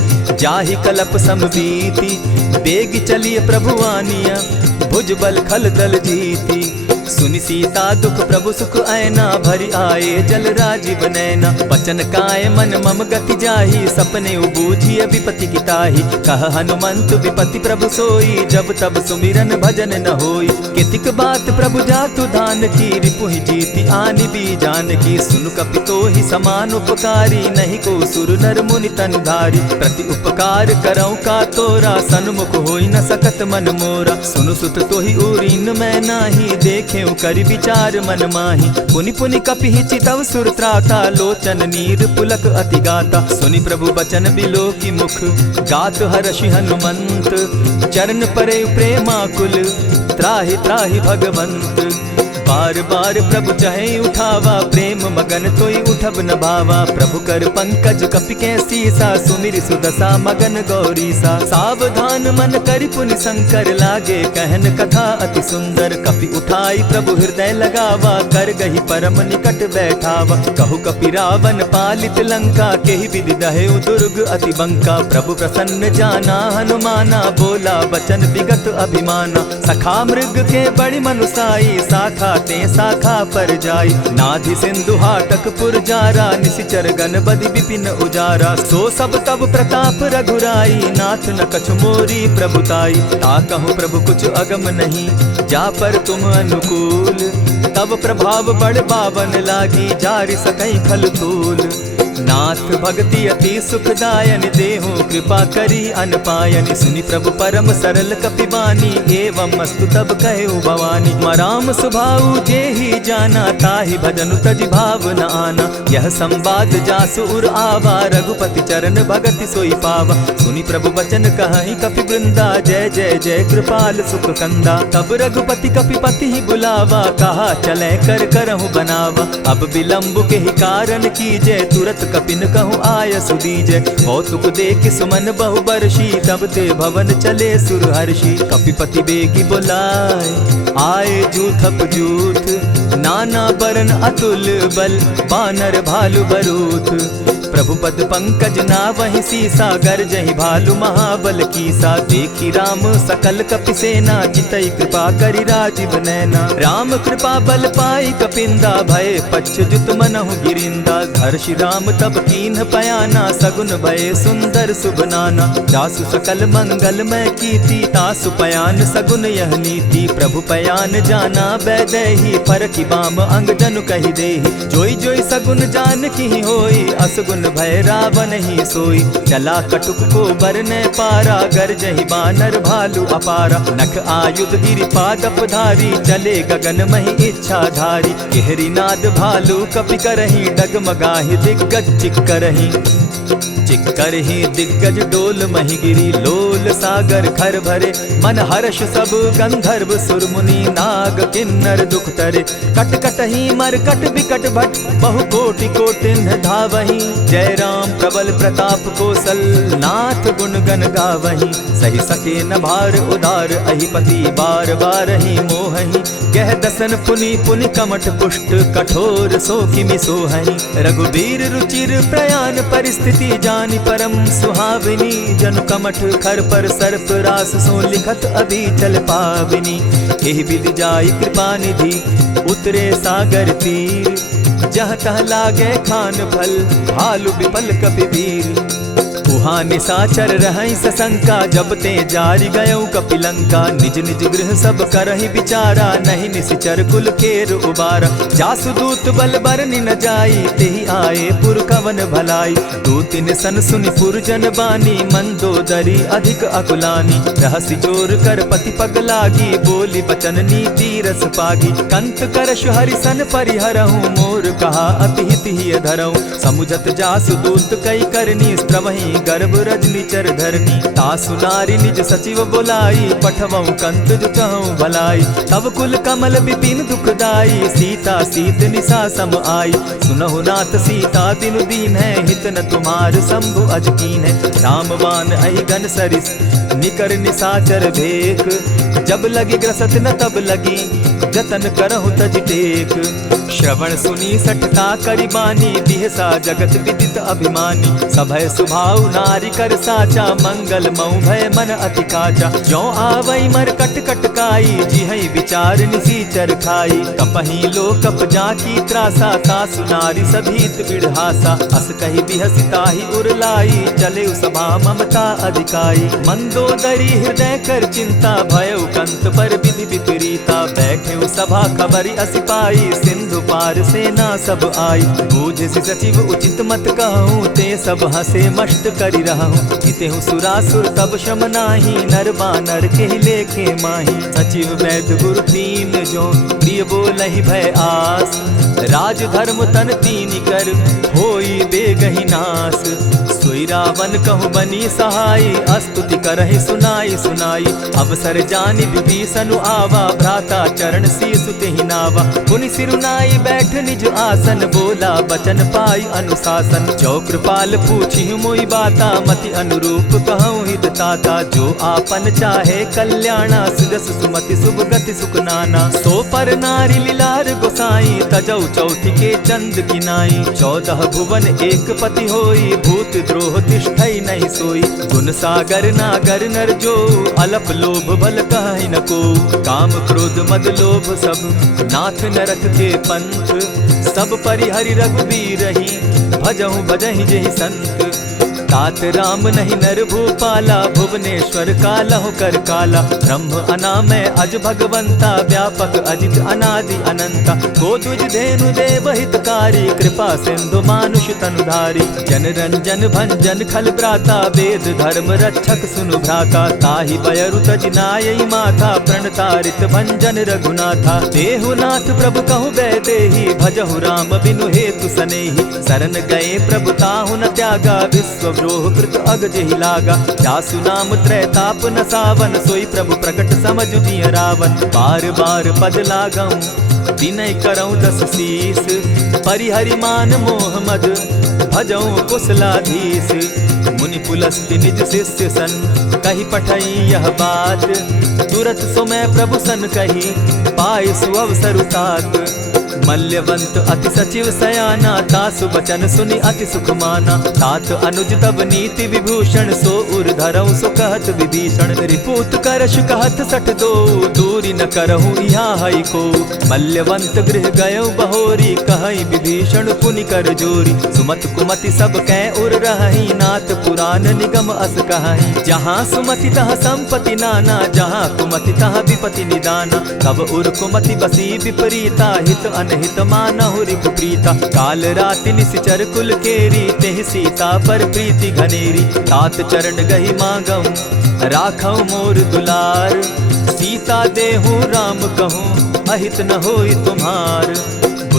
जाहि कलप समबीति। बेग चलिए प्रभु आनिया, भुज बल खल दल जीती। सुनि सीता दुख प्रभु सुख ऐना, भरि आए जल राजीव नैना। बचन काय मन मम गति जाहि, सपने बूझिए विपति की ताहि। कह हनुमंत विपति प्रभु सोई, जब तब सुमिरन भजन न होई। कितिक बात प्रभु जातु धान की, रिपुहि जीति आनि भी जानकी। सुनु कपितो ही समान उपकारी, नहीं को सुर नर मुनि तन धारी। प्रति उपकार करऊं का तोरा, सन्मुख होई न सकत मन मोरा। सुनु सुत तोहि उरीन मैं नाही, देखे करि विचार मन माही। पुनि पुनि कपिहि चितव सुर त्राता, लोचन नीर पुलक अति गाता। सुनि प्रभु बचन बिलो की मुख, गात हर्षि हनुमंत। चरण परे प्रेमाकुल, त्राहि त्राहि भगवंत। बार बार प्रभु चहे उठावा, प्रेम मगन तोई उठब न भावा। प्रभु कर पंकज कपि के सीसा, सुमिरि सुदशा मगन गौरीसा। सावधान मन करि पुनि शंकर, लागे कहन कथा अति सुंदर। कपि उठाई प्रभु हृदय लगावा, कर गही परम निकट बैठावा। कहु कपि रावण पालित लंका, केहि विधि दहेउ दुर्ग अति बंका। प्रभु प्रसन्न जाना हनुमाना, बोला बचन विगत अभिमाना। सखा मृग के बड़ी मनुसाई, साखा ते शाखा पर जाई। नाधि सिंधु हाटक पुरजारा, निशिचर गण बदि विपिन उजारा। सो सब तब प्रताप रघुराई, नाथ न कछु मोरी प्रभुताई। ताकहु प्रभु कुछ अगम नहीं, जा पर तुम अनुकूल। तब प्रभाव बड़ बावन लागी, जारि सकई खल तूल। नाथ भक्ति अति सुखदायन, देहु कृपा करी अनपायनि। सुनि प्रभु परम सरल कपिबानी, एवं मस्तु तब कहु भवानी। मराम सुभाऊ जेहि जाना, ताहि भजनु तजि भाव न आना। यह संवाद जासु उर आवा, रघुपति चरण भगति सोई पावा। सुनि प्रभु बचन कहहि कपि वृंदा, जय जय जय कृपाल सुख कंदा। तब रघुपति कपिपति ही बुलावा, कहा चले कर करहु बनावा। अब विलंब के ही कारण कीजय, तुरत कपिन कहूँ आय सुदीजय। कौतुक देख सुमन बहु बरसी, तब ते भवन चले सुर हर्षि। कपिपति बेगी बुलाए, आए जूथप जूथ। नाना बरन अतुल बल, बानर भालु बरूथ। प्रभु पद पंकज नावहि सीसा, गर्जहि भालु महाबल कीसा। देखी राम सकल कपि सेना, जितई कृपा करि राजीव नैना। राम कृपा बल पाई कपिंदा, भय पच्युत मनहु गिरिंदा। हर्षि राम तब कीन्ह पयाना, सगुन भय सुंदर शुभ नाना। जासु सकल मंगल मैं कीति, तासु पयान सगुन यह नीति। प्रभु पयान जाना बैदेही, फरकि बाम अंग जनु कहि देहि। जोई जोई सगुन जान की होई, असगुन भय रावण ही सोई। चला कटुक को बरने पारा, गर्जहि बानर भालु अपारा। नख आयुध गिरि पादप धारी, चले गगन महि इच्छा धारी। केहरी नाद भालु कपि करहि, डगमगाहि दिग्गज चिक्करहि। चिक्कर ही दिग्गज डोल महिगिरी लोल सागर खर भरे मन हर्ष सब गंधर्व सुरमुनि नाग किन्नर दुख तरे कट कट ही मरकट विकट भट बहु कोटि कोटिन धावही जय राम प्रबल प्रताप कौशल नाथ गुण गन गावही सही सके न भार उदार अहिपति बार बार ही मोहही कह दसन पुनि पुनि कमठ पुष्ट कठोर सो किमि सोहहि रघुबीर रुचिर प्रयाण परिस्थिति जानि परम सुहाविनी जनु कमठ खर पर सर्प रास सो लिखत अभी चल पाविनी एहि विधि जाई कृपा निधि उतरे सागर तीर जह तह लागे खान फल भालु विपल कपिवीर उहाँ निसाचर रहै सशंका जब ते जारि गयौ कपिलंका निज निज गृह सब करहि विचारा नहीं निसिचर कुल केर उबारा जासु दूत बल बरनि न जाई तेहि आए पुर कवन भलाई दूतिन सन सुनि पुरजन बानी मंदोदरी अधिक अकुलानी रहसि जोर कर पति पग लागी बोली बचन नीति रस पागी कंत करश हरि सन परिहरहु मोर कहा अति हित ही धरहु समुझत जासु दूत कई करनी स्त्रवहि गर्भ रजनी चर धरनी तासु नारी निज सचिव बोलाई पठवऊ कंत जो चहु भलाई तब कुल कमल विपिन दुखदाई सीता सीत निसा सम आई सुनहु नाथ सीता बिनु दीन है हित न तुम्हार शंभु अजकीन है रामवान अहि गन सरिस निकर निसाचर भेक जब लगी ग्रसत न तब लगी जतन करहु तज टेक श्रवण सुनी सठता करिबानी बिहसा जगत विदित अभिमानी सभय सुभाव नारी कर साचा मंगल मऊ भय मन अति काचा जो आवई मर कट कट काई जिहई विचार निसीचर खाई कपही लो कप जाकी त्रासा तासु नारी सभीत बिढ़ासा अस कही बिहसिता ही उरलाई चले सभा ममता अधिकाई मंदोदरी हृदय कर चिंता भयउ कंत पर विधि विपरीता बैठे सभा खबरी असिपाई सिंधु पार सेना सब आई बूझ से सचिव उचित मत कहूँ ते सब हंसे मस्त करी रहूँ जितेहु सुरासुर तब शम नाही नर बानर के लेखे माही सचिव वैद्य गुरु तीन जो प्रिय बोलहि भय आस राज धर्म तन तीन कर होई बेगहि नास सोई रावण कहु बनी सहाई अस्तुति करहि सुनाई सुनाई अवसर जानि विभीषण आवा भ्राता चरण शीसु तेहि नावा पुनि सिरुनाई बैठ निज आसन बोला बचन पाई अनुशासन जो कृपाल पूछि मोई बाता मति अनुरूप कहूँ हित ताता जो आपन चाहे कल्याणा सुजस सुमति शुभ गति सुख नाना सो पर नारी लीलार गोसाई तजौ चौथी के चंद किनाई 14 भुवन एक पति होई भूत द्रोह तिष्ठई नहीं सोई गुण सागर नागर नर जो अलप लोभ बल कहि न को काम क्रोध मद लोभ सब नाथ नरक के पंथ सब परिहरि रघुबीर रही भजहु भजहि जेहि संत तात राम नहीं नर भूपाला भुवनेश्वर कालहु कर काला ब्रह्म अनामय अज भगवंता व्यापक अजित अनादि अनंता को तुझ धेनु देव हितकारी कृपा सिंधु मानुष तनुधारी जन रंजन भंजन खल भ्राता वेद धर्म रक्षक सुनु भ्राता ताहि बयरु तज नायई माथा प्रणतारित भंजन रघुनाथा देहुनाथ प्रभु कहु बैदेहि भजहु राम बिनु हेतु सनेहि शरण गए प्रभु ताहु न त्यागा विश्व द्रोह कृत अग जेहि लागा जासु नाम त्रैताप न सावन सोई प्रभु प्रकट समझु जिय रावण बार बार पद लागऊं विनय करऊं 10 शीस परिहरि मान मोह मद भजऊं कुशलाधीश मुनि पुलस्ति निज शिष्य सन कही पठई यह बात तुरत सुमय प्रभु सन कही पाय सुअवसर तात मल्यवंत अति सचिव सयाना तासु बचन सुनि अति सुख माना तात अनुज तब नीति विभूषण सो उर धरऊ सो कहत विभीषण रिपुत करश कहत सठ दो दूरी न करहु यहाँ हई को मल्यवंत गृह गयो बहोरी कहई विभीषण पुनि कर जोरी सुमत कुमति सब कै उर रही नाथ पुराण निगम अस कहई जहाँ सुमति तह संपति नाना जहाँ कुमति तह विपति निदाना तब उर कुमति बसी विपरीता हित हित मानहु रिपु प्रीता काल राति निसिचर कुल केरी तेहि सीता पर प्रीति घनेरी तात चरण गही मांगऊं राखऊं मोर दुलार सीता देहूं राम कहूं अहित न होई तुम्हार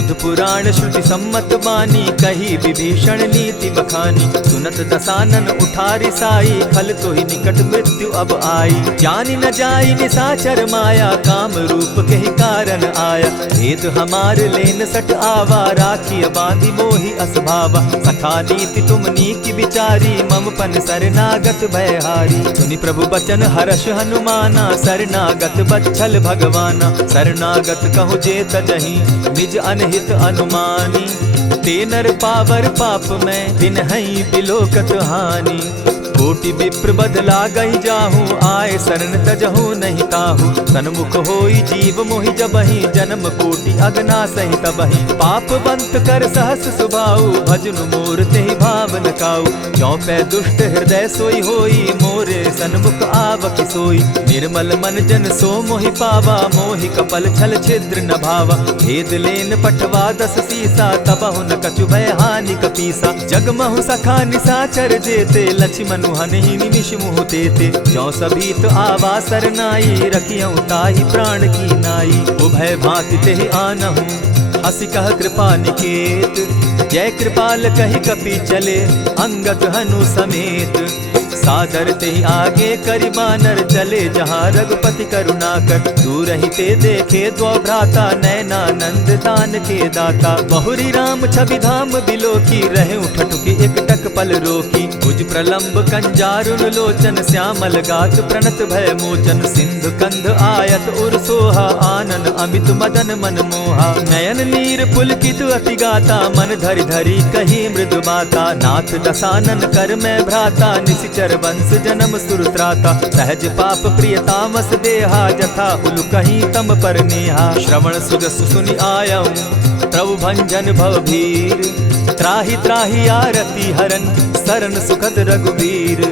बुध पुराण श्रुति सम्मत बानी, कही विभीषण नीति बखानी। सुनत दसानन उठारी साई, खल तो ही निकट मृत्यु अब आई। जानी न जाई निशाचर माया, काम रूप के ही कारण आया। भेद हमार लेन सट आवा, राखी बांधी मोहि असभावा। सखा नीति तुम नीकी विचारी, मम पन शरणागत भयहारी। सुनि प्रभु बचन हर्ष हनुमाना, शरणागत बच्छल भगवाना। शरणागत कहु जे तजहि, निज अनहित अनुमानी। ते नर पावर पाप में, दिन हई बिलोकत हानि। कोटि विप्र बदला गई जाहू, आए शरण तजहू नहीं ताहू। सन्मुख होई जीव मोहि जबहि, जन्म कोटि अगना सहि तबहि। पाप बंत कर सहस सुभाऊ, भजनु मोर तेहि भाव न काऊ। ज्यों पै दुष्ट हृदय सोई होई, मोरे सन्मुख आवक सोई। निर्मल मन जन सो मोहि पावा, मोहि कपल छल छिद्र न भावा। भेद लेन पठवा दस सीसा, तबहु न कछु भय हानि कपीसा। जगमहु सखा निशाचर जेते, लक्ष्मण हनहि निमिष मुह तेते। ज्यों सभी तो आवा सरनाई, रखियं ताहि प्राण की नाई। उभय भांति तेहि आनहु, हसी कह कृपा निकेत। जय कृपाल कहि कपि चले, अंगद हनु समेत। सादर ते आगे करि बानर, चले जहाँ रघुपति करुणा कर। दूर ही ते देखे द्वौ भ्राता, नैनानंद दान के दाता। बहुरी राम छवि धाम बिलोकी, रहे उठटुकी एक टक पल रोकी। भुज प्रलंब कंजारुन लोचन, श्यामल गात प्रणत भय मोचन। सिंधु कंध आयत उर सोहा, आनन अमित मदन मन मोहा। नयन नीर पुलकित अति गाता, मन धरि धरि कही मृदु बाता। नाथ दसानन कर मैं भ्राता, निशिचर वंश जन्म सुरत्राता। सहज पाप प्रिय तामस देहा, जथा उलु कहीं तम पर नेहा। श्रवण सुजस सुनि आयऊं, प्रभु भंजन भवभीर। त्राहि त्राहि आरती हरन, सरन सुखद रघुवीर।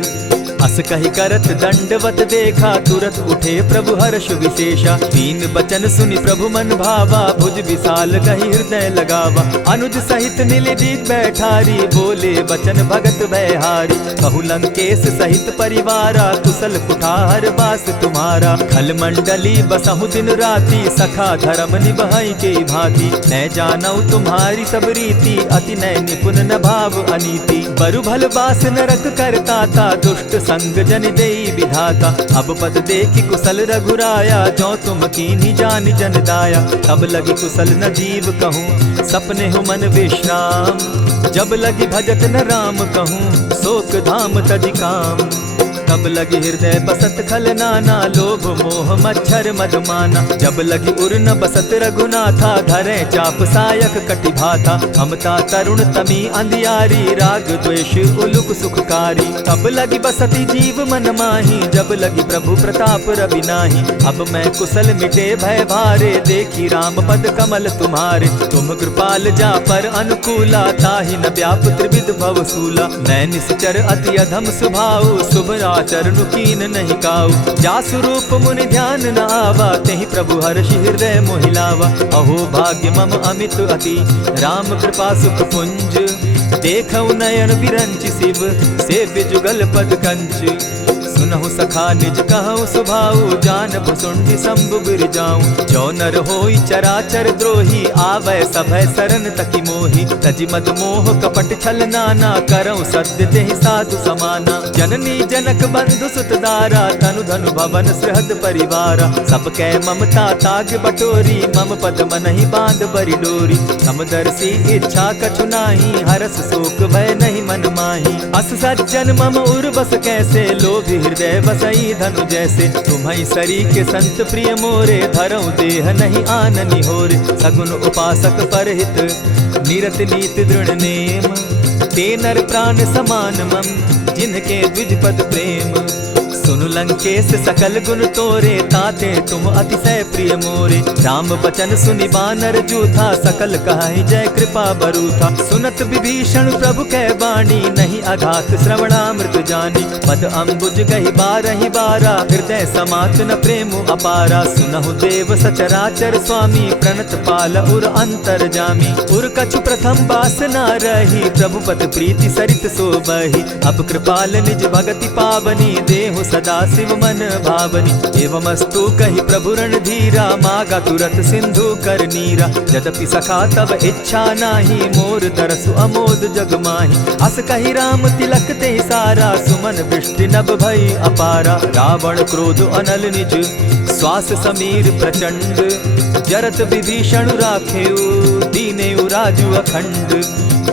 अस कहि करत दंडवत देखा, तुरत उठे प्रभु हर्ष विशेषा। तीन बचन सुनि प्रभु मन भावा, भुज विशाल कहि हृदय लगावा। अनुज सहित नीलदीप बैठारी, बोले बचन भगत भयहारी। कहु लंकेश सहित परिवारा, कुशल कुठार बास तुम्हारा। खल मंडली बसहु दिन राति, सखा धर्म निभाई के भांति। न जानऊ तुम्हारी सब रीति, अति नय निपुण न भाव अनीति। बरु भल बास नरक करताता, दुष्ट संग जन देई विधाता। अब पद देखि कुशल रघुराया, जो तुम कीन्ही जानि जन दाया। तब लगी कुशल न जीव कहूँ, सपने हो मन विश्राम। जब लगी भजत न राम कहूँ, शोक धाम तजि काम। तब लगी हृदय बसत खल नाना, लोभ मोह मच्छर मधुमाना। जब लगी उर न बसत रघुनाथा, धरे चाप सायक कटि भाथा। ममता तरुण तमी अंधियारी, राग द्वेष उलुक सुखकारी। तब लगी बसती जीव मन माही, जब लगी प्रभु प्रताप रवि नाही। अब मैं कुशल मिटे भय भारे, देखी राम पद कमल तुम्हारे। तुम कृपाल जा पर अनुकूला, ताहि न व्याप त्रिविध भवसूला। मैं निश्चर अति अधम स्वभाव, शुभ चरणु कीन नहीं काऊ। जासु रूप मुनि ध्यान न आवा, तेहि प्रभु हर्षि हृदय मोहिलावा। अहो भाग्य मम अमित अति, राम कृपा सुख पुंज। देखऊ नयन विरंच शिव, सेव्य जुगल पद कंच। सुनहु सखा निज कहु सुभाऊ, जानब सुंडि शंभु गिर जाऊं। जो नर होई चराचर द्रोही, आवै सभय सरन तकी मोही। तजि मद मोह कपट छल नाना, करऊं सत्य तेहि साधु समाना। जननी जनक बंधु सुत दारा, तनु धनु भवन सृहद परिवारा। सब कै ममता ताग बटोरी, मम पद मनहि बांध बरि डोरी। समदर्शी इच्छा कछु नाही, हरस शोक भय नहीं मन माही। अस सज्जन मम उर बस कैसे, लोभी हृदय बसई धनु जैसे। तुम्हि सरी के संत प्रिय मोरे, धरऊं देह नहीं आननि होरे। सगुन उपासक परहित, निरत नीत दृढ़ नेम। ते नर प्राण समान मम, जिनके द्विज पद प्रेम। सुनु लंकेश सकल गुण तोरे, ताते तुम अतिशय प्रिय मोरे। राम बचन सुनि बानर जूथा, सकल कहाहि जय कृपा बरूथा। सुनत विभीषण प्रभु कै बाणी, नहीं अघात श्रवणामृत जानी। पद अम्बुज गहि बारहि बारा, हृदय समात न प्रेम अपारा। सुनहु देव सचराचर स्वामी, प्रणत पाल उर अंतर जामी। उर कछु प्रथम बास न रही, प्रभु पद प्रीति सरित सोबहि। अब कृपाल निज भगति पावनी, देहु सदा शिव मन भावनी। एवमस्तु कहि प्रभु रणधीरा, मागा तुरत सिंधु कर नीरा। यद्यपि सखा तब इच्छा नाही, मोर तरसु अमोद जग माही। अस कहि राम तिलक ते सारा, सुमन वृष्टि नभ भई अपारा। रावण क्रोध अनल निज, श्वास समीर प्रचंड। जरत विभीषण राखेउ, दीनेउ राजु अखंड।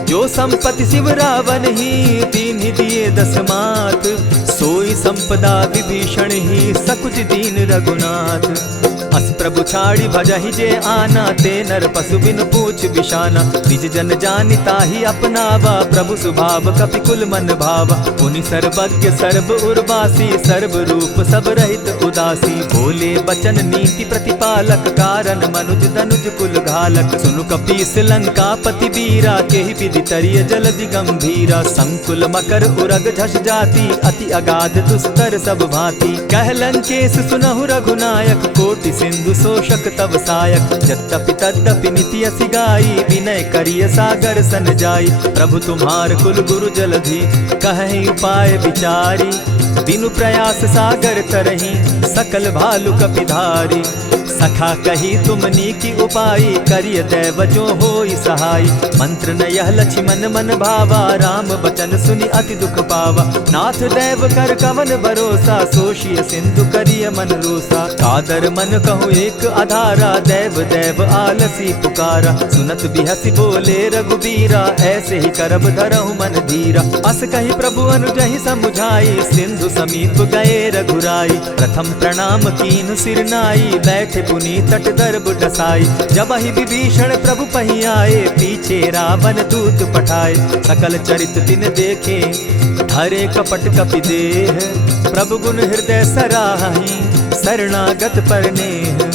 जो संपत्ति शिव रावण ही, दीन्हि दिए दस मात। सोई संपदा विभीषण ही, सकुच दीन रघुनाथ। अस प्रभु छाड़ी भजहि जे आना, ते नर पशु बिन पूछ बिशाना। निज जन जानिता ही अपनावा, प्रभु स्वभाव कपि कुल मन भावा। मुनि सर्वज्ञ सर्व उर्वासी, सर्व रूप सब रहित उदासी। बोले बचन नीति प्रतिपालक, कारण मनुज धनुज कुल घालक। सुनु कपीस लंकापति वीरा, केहि विधि तरिय जलधि गंभीरा। संकुल मकर उरग झष जाति, अति अगाध दुस्तर सब भांति। कह लंकेश सुनहु रघुनायक, कोटि सिंधु शोषक तव सायक। यद्यपि तद्यपि निति असि गाई, विनय करिय सागर सन जाई। प्रभु तुम्हार कुल गुरु जलधि, कहि उपाय विचारी। बिनु प्रयास सागर तरही, सकल भालु कपिधारी। सखा कही तुमनी की उपाई, करिय दैव जो होई सहाय। मंत्र न यह लक्ष्मण मन भावा, राम बचन सुनि अति दुख पावा। नाथ दैव कर कवन भरोसा, सोषिय सिंधु करिय मन रोसा। कादर मन कहूँ एक आधारा, दैव दैव आलसी पुकारा। सुनत बिहसी बोले रघुबीरा, ऐसे ही करब धरहु मन धीरा। अस कही प्रभु अनुजहि समुझाई, सिंधु समीप गए रघुराई। प्रथम प्रणाम कीन सिर नाई, बैठे पुनि तट दर्ब डसाई। जब ही विभीषण प्रभु पही आए, पीछे रावण दूत पठाए। सकल चरित तिन देखे, धरे कपट कपि देह। प्रभु गुण हृदय सराही, शरणागत पर नेह।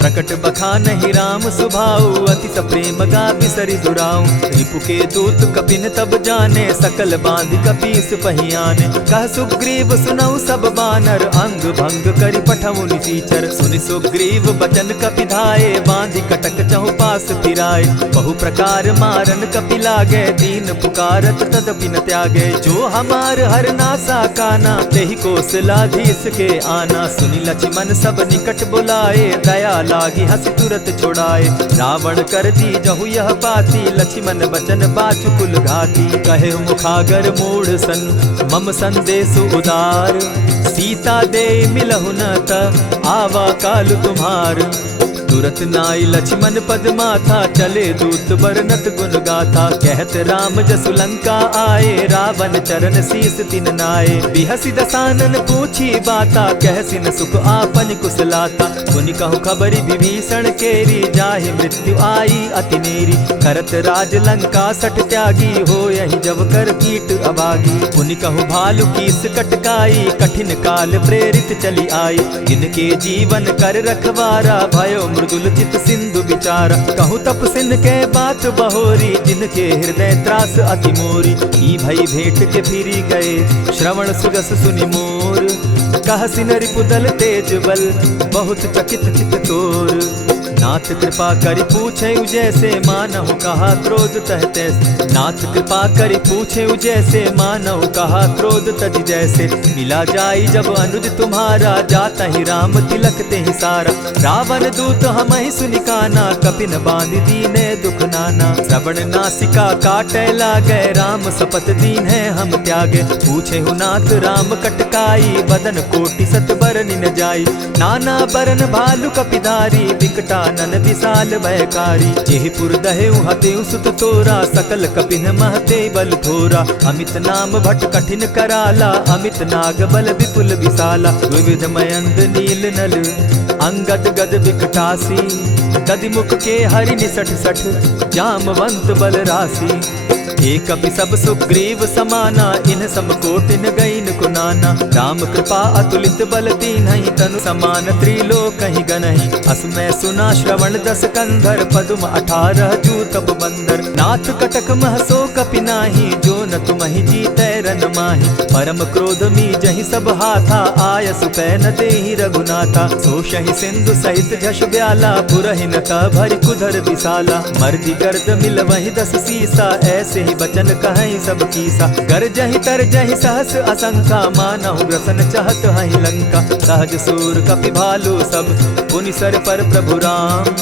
प्रकट बखानहि राम सुभाऊ, अति सप्रेम गा बिसरि दुराऊ। रिपु के दूत कपिन तब जाने, सकल बांधि कपीस पहियाने। कह सुग्रीव सुनऊ सब बानर, अंग भंग करि पठऊ निसीचर। सुनि सुग्रीव बचन कपि धाये, बांधि कटक चहु पास फिराए। बहु प्रकार मारन कपि लागे, दीन पुकारत तदपि न त्यागे। जो हमार हर नासा काना, तेहि कौशलाधीश के आना। सुनि लक्ष्मण सब निकट बुलाए, दया लागी हंसी तुरत छुड़ाए। रावण कर दी जहु यह पाती, लक्ष्मण बचन बाचु कुल घाती। कहे मुखागर मूढ़ सन, मम संदेश उदार। सीता दे मिलहु न त, आवा काल तुम्हार। तुरत नाई लक्ष्मण पद माथा, चले दूत बरनत गुण गाथा। कहत राम जसु लंका आए, रावण चरण शीस तिन नाए। बिहसी दसानन पूछी बाता, कहसी न सुख आपन कुशलाता। सुनि कहु खबरी विभीषण केरी, जाहि मृत्यु आई अति नेरी। करत राज लंका सठ त्यागी, हो यही जब कर कीट अभागी। पुनि कहु भालु कीस कटकाई, कठिन काल प्रेरित चली आई। जिनके जीवन कर रखवारा, भयो मृदुल चित सिंधु विचारा। कहूँ तप सिन के बात बहोरी, जिनके हृदय त्रास अति मोरी। ई भई भेंट के फिरी गए, श्रवण सुजस सुनि मोर। कहसी न रिपुदल तेज बल, बहुत चकित चित तोर। नाथ कृपा करि पूछे जैसे, मानहु कहा क्रोध तह तैसे। नाथ कृपा करि पूछे जैसे, मानहु कहा क्रोध तज जैसे। मिला जाई जब अनुज तुम्हारा, जाता ही राम तिलक ते ही सारा। रावण दूत हम ही सुनि काना, कपिन बांध दीने दुख नाना। श्रवण नासिका काटे लागे, राम सपत दीन है हम त्यागे। पूछे हु नाथ राम कटकाई, बदन कोटि सत बरनि न जाई। नाना बरन भालु कपिधारी, विकटा नन विशाल भयकारी। जेहिपुर दहेउ हतेउ सुत तोरा, सकल कपिन महते बल थोरा। अमित नाम भट कठिन कराला, अमित नाग बल विपुल विशाला। विविध मयंद नील नल, अंगद गद विकटासी। गदिमुख के हरि निसठ सठ, जामवंत बल राशि। एक कपि सब सुग्रीव समाना, इन समकोटिन गईन कुनाना। राम कृपा अतुलित बल दीन्हि, तनु समान त्रिलोक ही गनहि। अस मैं सुना श्रवण दस कंधर, पदुम 18 जूतब बंदर। नाथ कटक महसो कपि नाही, जो न तुमहि जीतै रन माहि। परम क्रोध मी जहि सब हाथा, आयस पै न देहि रघुनाथा। सोषहि सिंधु सहित झष ब्याला, पुरहि न भरि कुधर विशाला। मर्दि गर्द मिल वहि 10 सीसा, ऐसे सही बचन कहई सब कीसा। गरजहि तरजहि सहस असंख्या, मानहु ग्रसन चहत हहि लंका। सहज सूर कपि भालु सब, पुनि सर पर प्रभु राम।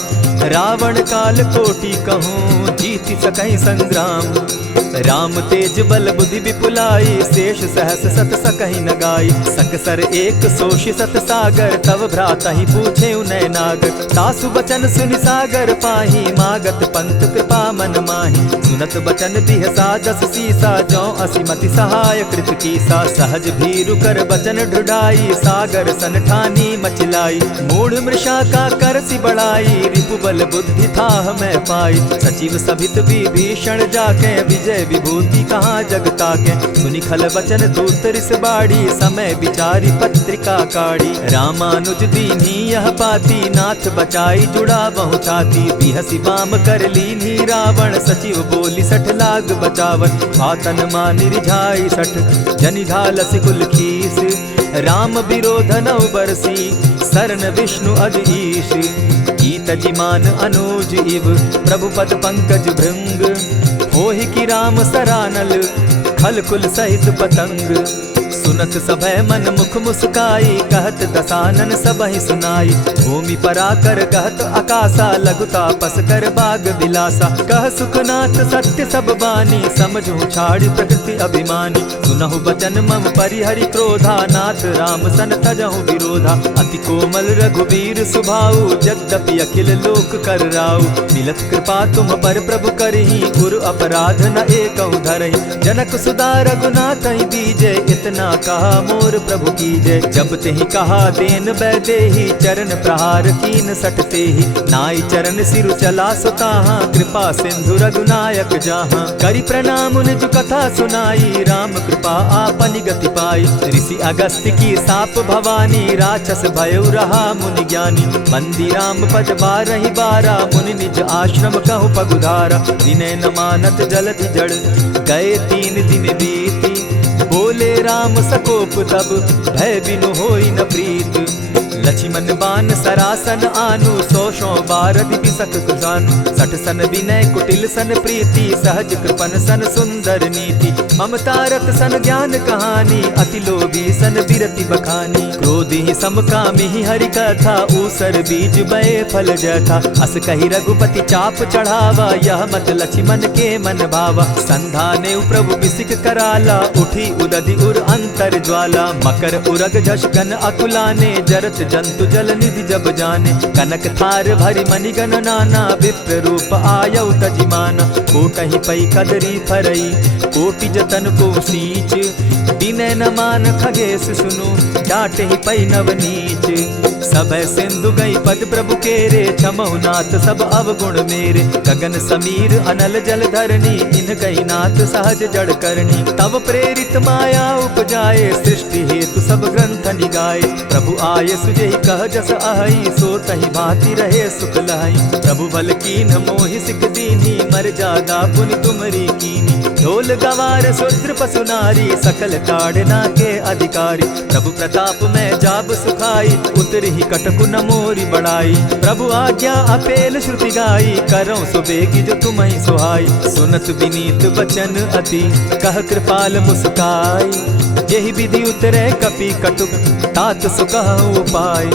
रावण काल कोटि कहूँ, जीति सकहि संग्राम। राम तेज बल बुद्धि विपुलाई, शेष सहस सत सकहि न गाई। सकसर एक सोषि सत सागर, तव भ्राता ही पूछे उनय नागर। तासु बचन सुनि सागर पाही, मागत पंत कृपा मन माही। सुनत बचन बिहसा जस सीसा, जौ असिमति सहाय कृत कीसा। सहज भीरु कर बचन ढुढ़ाई, सागर सन ठानी मचिलाई। मूढ़ मृषा का कर सि बढ़ाई, रिपु बल बुद्धि थाह मैं पाई। सचिव सभित विभीषण जाके, विजय विभूति कहाँ जगता के। सुनि खल बचन दूत रिस बाड़ी, समय विचारी पत्रिका काढ़ी। रामानुज दीन्ही यह पाती, नाथ बचाई जुड़ा बहु छाती। बिहसी बाम कर लीन्ही रावण, सचिव बोली सठ लाग बचावन। आतन मानि रिझाई सठ, जनि झालसि कुल खीस। राम विरोध नौ बरसी, सरन विष्णु अज ईश। कीत जिमान अनुज इव, प्रभु पद पंकज भृंग। होहि कि राम सरानल, खल कुल सहित पतंग। सुनत सभय मन मुख मुस्काई, कहत दसानन सबहि सुनाई। भूमि पराकर कहत आकाशा, लघु तापस कर बाग दिलासा। कह सुखनाथ सत्य सब बानी, समझू छाड़ी प्रकृति अभिमानी। सुनहु बचन मम परिहरि क्रोधा, नाथ राम सन तजहु विरोधा। अति कोमल रघुबीर सुभाऊ, यद्यपि अखिल लोक कर राऊ। मिलत कृपा तुम पर प्रभु करही, गुरु अपराध न एकहु धरहि। जनक सुधा रघुनाथ ही दीजे, इतना कहा मोर प्रभु कीजय। जब तेहि कहा देन बैदेही, चरण प्रहार कीन सटते ही। नाई चरण सिरु चला सुताहा, कृपा सिंधु रघुनायक जाहा। करि प्रणाम निज कथा सुनाई, राम कृपा आपनि गति पाई। ऋषि अगस्त्य की साप भवानी, राक्षस भयउ रहा मुनि ज्ञानी। बंदी राम पद बारहि बारा, मुनि निज आश्रम कहु पगुधारा। विनय न मानत जलधि जड़, गए 3 दिन बीती। बोले राम सकोप तब, भय बिनु होई न प्रीत। लक्ष्मण बान सरासन आनु, 100 बारधि बिसक कुजानु। 60 सन विनय कुटिल सन प्रीति, सहज कृपन सन सुंदर नीति। ममता रत सन ज्ञान कहानी, अति लोभी सन बिरति बखानी। क्रोधी समकामी हरि कथा, ऊसर बीज बये फल जथा। अस कहि रघुपति चाप चढ़ावा, यह मत लक्ष्मण के मन भावा। संधाने प्रभु बिसिक कराला, उठी उदधि उर अंतर ज्वाला। मकर उरग झष गन अकुलाने, जरत जंतु जल निधि जब जाने। कनक थार भरि मणिगण नाना, विप्र रूप आयउ तजिमाना। कोटहि पै कदरी फरई, कोटि जतन को सींच। विनय न मान खगेश सुनु, डांटहि पै नव नीच। सभय सिंधु गई पद प्रभु केरे, क्षमहु नाथ सब अवगुण मेरे। गगन समीर अनल जल धरनी, इन गई नाथ सहज जड़ करनी। तब प्रेरित माया उपजाए, सृष्टि हेतु सब ग्रंथ निगाए। प्रभु आय सुजेहि कह जस अहई, सो तहि भांति रहे सुख लहई। प्रभु बल कीन मोहि सिख दीनी, मर्यादा पुनि तुमरी कीनी। ढोल गवार शूद्र पशु नारी, सकल ताड़ना के अधिकारी। प्रभु प्रताप में जाब सुखाई, उतरि कटकु न मोरी बड़ाई। प्रभु आज्ञा अपेल श्रुति गाई, करऊं सुबेगी जो तुम्हि सुहाई। सुनत विनीत बचन अति, कह कृपाल मुस्काई। जेहि विधि उतरे कपि कटुक, तात सुकहु उपाय।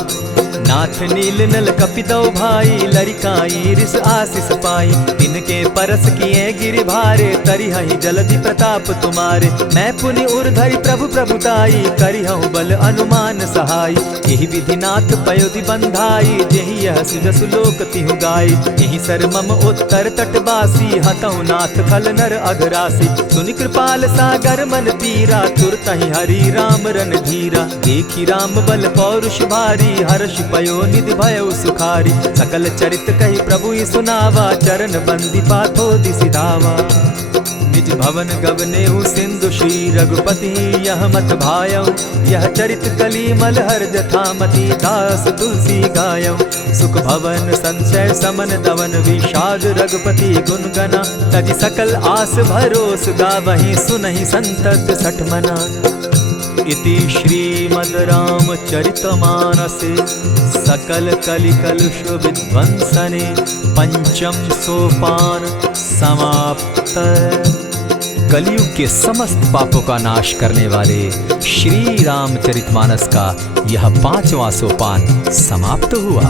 नाथ नील नल कपि दो भाई, लरिकाई रिस आशीष पाई। तिनके परस किए गिरि भारे, तरिहहि जलधि प्रताप तुम्हारे। मैं पुनि उर्धरि प्रभु प्रभुताई, करिहउ बल अनुमान सहाय। यही विधि नाथ पयोधि बंधाई, जेहि यह सुजसु लोक तिहु गाई। यही सर मम उत्तर तटवासी, हतहु नाथ खल नर अघरासी। सुनि कृपाल सागर मन पीरा, तुरतहि हरि राम रन धीरा। देखी राम बल पौरुष भारी, हर्ष पयो निधि भयउ सुखारी। सकल चरित कहि प्रभु ही सुनावा, चरण बंदी पाथो दिसि धावा। निज भवन गवनेहु सिंधु श्री रघुपति, यह मत भायऊ। यह चरित कली मलहर जथामति, दास तुलसी गायऊ। सुख भवन संशय समन दवन, विषाद रघुपति गुण गना। तजि सकल आस भरोस, गावहि सुनहि संतत सठ मना। इति श्रीमद् रामचरितमानसे, सकल कलिकलुष विध्वंसने। पंचम सोपान समाप्त। कलयुग के समस्त पापों का नाश करने वाले श्री रामचरितमानस का यह 5वां सोपान समाप्त हुआ।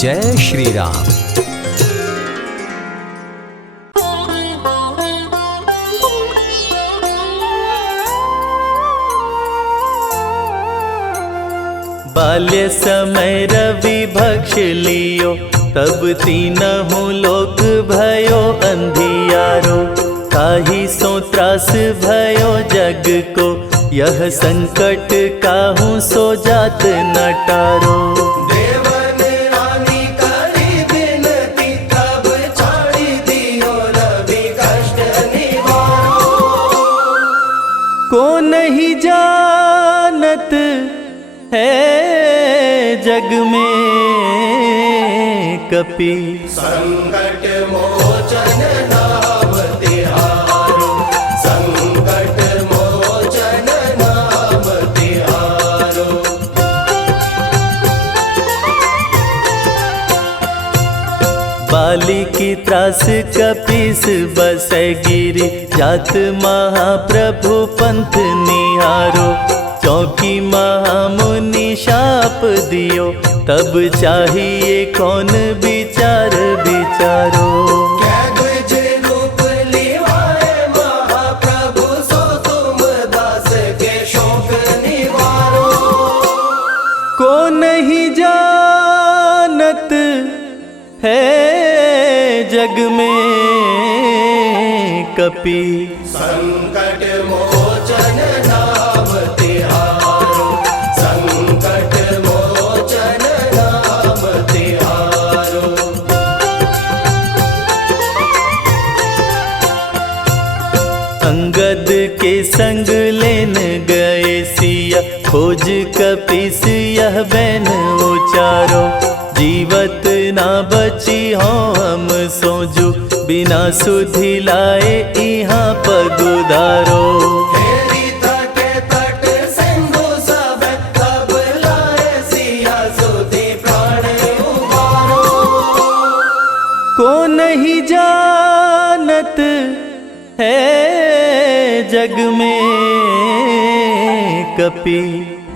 जय श्री राम। बाल्य समय रवि भक्ष लियो, तब तीनहु लोक भयो अंधियारो। ताहि सो त्रास भयो जग को, यह संकट काहू सो जात न टारो। देवन रानी करी बिनती, तब छाड़ी दियो रवि कष्ट निवारो। को नहीं जानत है जग में कपि, संकट मोचन नाम तिहारो। संकट मोचन नाम तिहारो। बाली की त्रास कपीस बसै गिरि, जात महाप्रभु पंथ निहारो। चौकी महामुनि शाप दियो, तब चाहिए कौन विचार विचारो। कैद्विज रूप लिवाए महाप्रभु, सो तुम दास के शोक निवारो। को नहीं जानत है जग में कपि, संकट मोचन नाम तिहारो। संकट मोचन नाम तिहारो। अंगद के संग लेन गए सिया, खोज कपीस यह बैन उचारो। जीवत ना बची हो हम सोजू, बिना सुधि लाए यहाँ पगुधारो। हेरी तटे तट सिंधु सब, तब लाए सिया सुधि प्राण उबारो। को नहीं जानत है जग में कपि,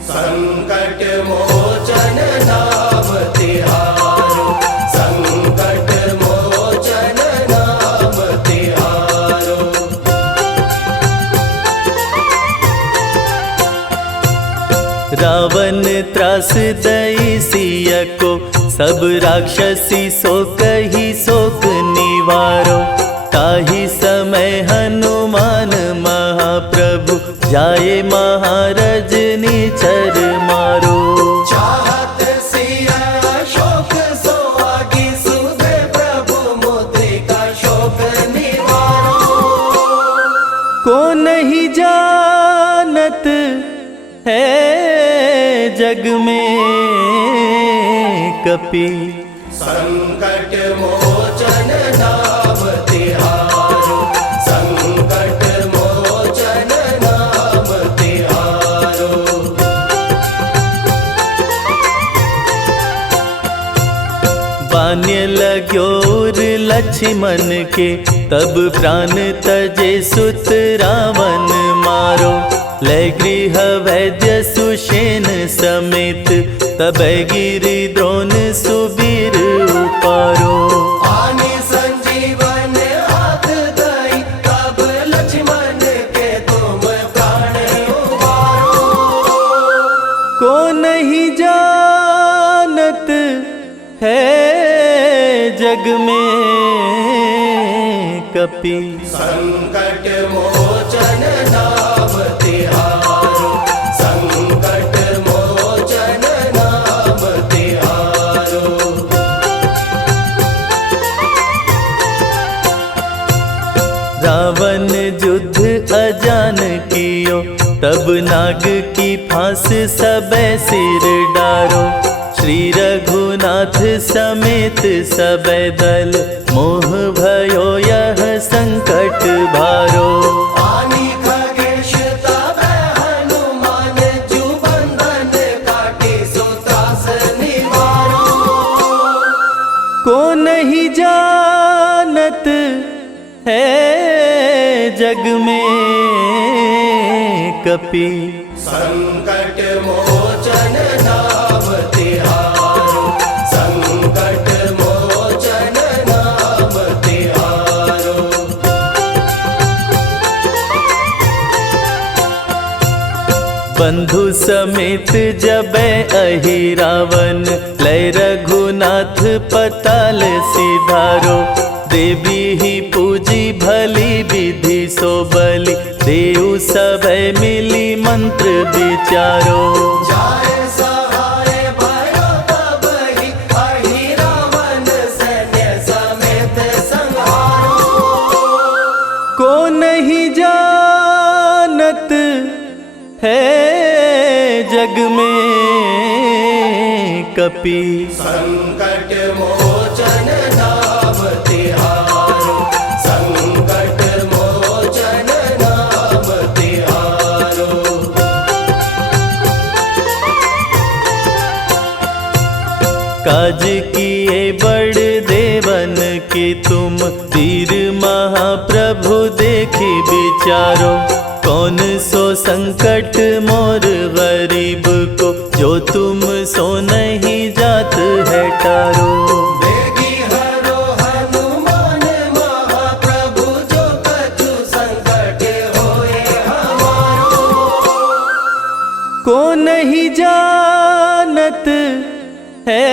संकट मोचन नाम तिहारो। संकट मोचन नाम तिहारो। रावण त्रास दई सिया को, सब राक्षसी सो कही शोक निवारो। ताहि समय हनुमान महाप्रभु, जाए महाराज निचर मारो। चाहत सिया शोक सो आगी, सुधे प्रभु मुद्रिका शोक निवारो। को नहीं जानत है जग में कपि, संकट मोचन नाम तिहारो। संकट मोचन नाम तिहारो। बान्य लग्योर लक्ष्मण के, तब प्राण तजे सुत रावण मारो। लय गृह वैद्य सुषेण समेत, तब गिरि द्रोण सुबीर उपारो। आनि संजीवन हाथ दई, तब लक्ष्मण के तुम प्राण उबारो। को नहीं जानत है जग में कपि, संकट मोचन नाम तिहारो। संकट मोचन नाम तिहारो। रावण युद्ध अजान कियो, तब नाग की फांस सबे सिर डारो। श्री रघुनाथ समेत सबे दल, मोह भयो यह संकट भारो। आनि खगेश तब हनुमान, जु बंधन काटी सो त्रास निवारो। को नहीं जानत है जग जग में कपि। संकट मोचन नाम तिहारो, संकट मोचन नाम तिहारो। बंधु समेत जबै अहि रावण, लय रघुनाथ पताल सिधारो। देवी ही पूजी भली विधि सो बलि, देव सभै मिली मंत्र विचारो। जाय सहाय भयो तबहि, अहि रावण सैन्य समेत संहारो। को नहीं जानत है जग में कपि। संकट मोचन नाम तिहारो, संकट मोचन नाम तिहारो। काज किए बड़ देवन के तुम, वीर महाप्रभु देखी विचारो। कौन सो संकट मोर गरीब को, जो तुम सो नहीं जात है टारो। देगी हरो हनुमान महाप्रभु, जो कछु संकट होए हमारो। को नहीं जानत है